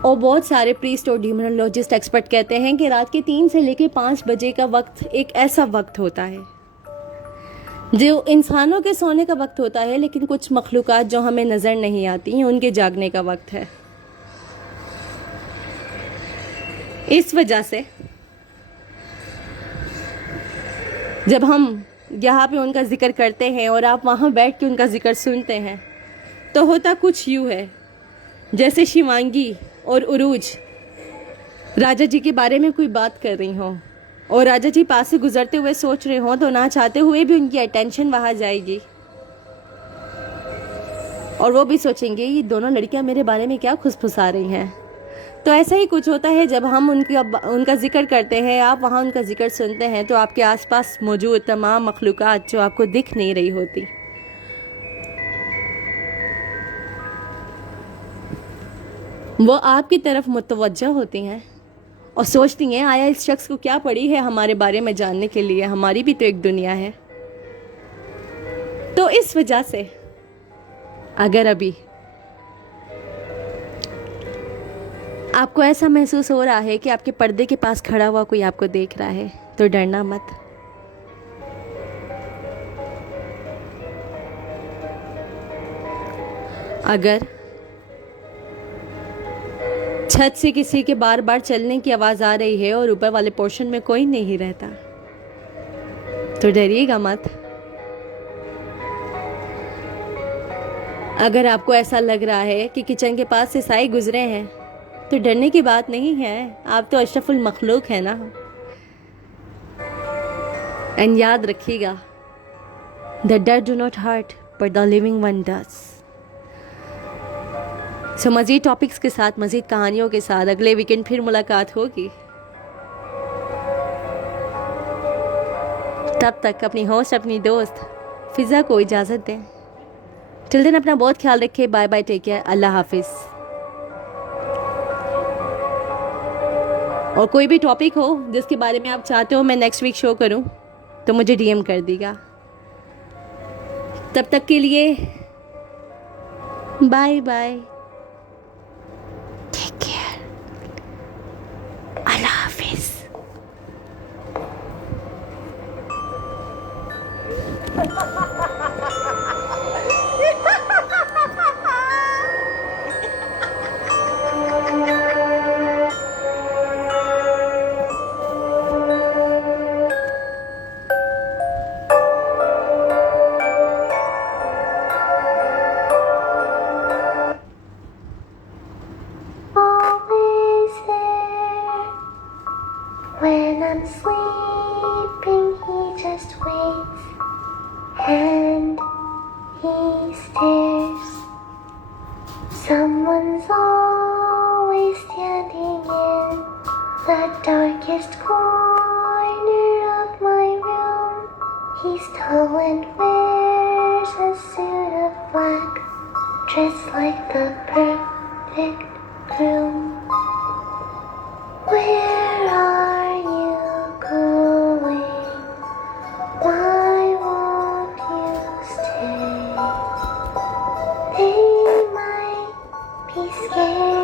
और बहुत सारे प्रीस्ट और डिमोनोलॉजिस्ट एक्सपर्ट कहते हैं कि रात के 3 से लेकर 5 बजे का वक्त एक ऐसा वक्त होता है जो इंसानों के सोने का वक्त होता है, लेकिन कुछ मखलूक़ात जो हमें नज़र नहीं आती हैं उनके जागने का वक्त है। इस वजह से जब हम यहाँ पे उनका जिक्र करते हैं और आप वहाँ बैठ के उनका जिक्र सुनते हैं तो होता कुछ यूँ है जैसे शिवांगी और उरूज राजा जी के बारे में कोई बात कर रही हों, और राजा जी पास से गुजरते हुए सोच रहे हों, तो ना चाहते हुए भी उनकी अटेंशन वहाँ जाएगी और वो भी सोचेंगे ये दोनों लड़कियाँ मेरे बारे में क्या खुसफुसा रही हैं। तो ऐसा ही कुछ होता है जब हम उनका जिक्र करते हैं, आप वहाँ उनका जिक्र सुनते हैं, तो आपके आसपास मौजूद तमाम मखलूक़ात जो आपको दिख नहीं रही होती वो आपकी तरफ मुतवज्जह होती हैं और सोचती हैं आया इस शख्स को क्या पड़ी है हमारे बारे में जानने के लिए, हमारी भी तो एक दुनिया है। तो इस वजह से अगर अभी आपको ऐसा महसूस हो रहा है कि आपके पर्दे के पास खड़ा हुआ कोई आपको देख रहा है, तो डरना मत। अगर छत से किसी के बार बार चलने की आवाज़ आ रही है और ऊपर वाले पोर्शन में कोई नहीं रहता, तो डरिएगा मत। अगर आपको ऐसा लग रहा है कि किचन के पास से साए गुजरे हैं, तो डरने की बात नहीं है, आप तो अशरफुल मखलूक है ना। एंड याद रखिएगा, the dead do not hurt but the living one does. So मज़ीद टॉपिक्स के साथ, मज़ीद कहानियों के साथ अगले वीकेंड फिर मुलाकात होगी। तब तक अपनी होस्ट, अपनी दोस्त फ़िज़ा को इजाज़त दें। टिल देन अपना बहुत ख्याल रखें। बाय बाय, टेक केयर, अल्लाह हाफिज़। और कोई भी टॉपिक हो जिसके बारे में आप चाहते हो मैं नेक्स्ट वीक शो करूं, तो मुझे DM कर दीजिएगा। तब तक के लिए बाय बाय, टेक केयर, अल्लाह हाफिज़। darkest corner of my room. He's tall and wears a suit of black, dressed like the perfect groom. Where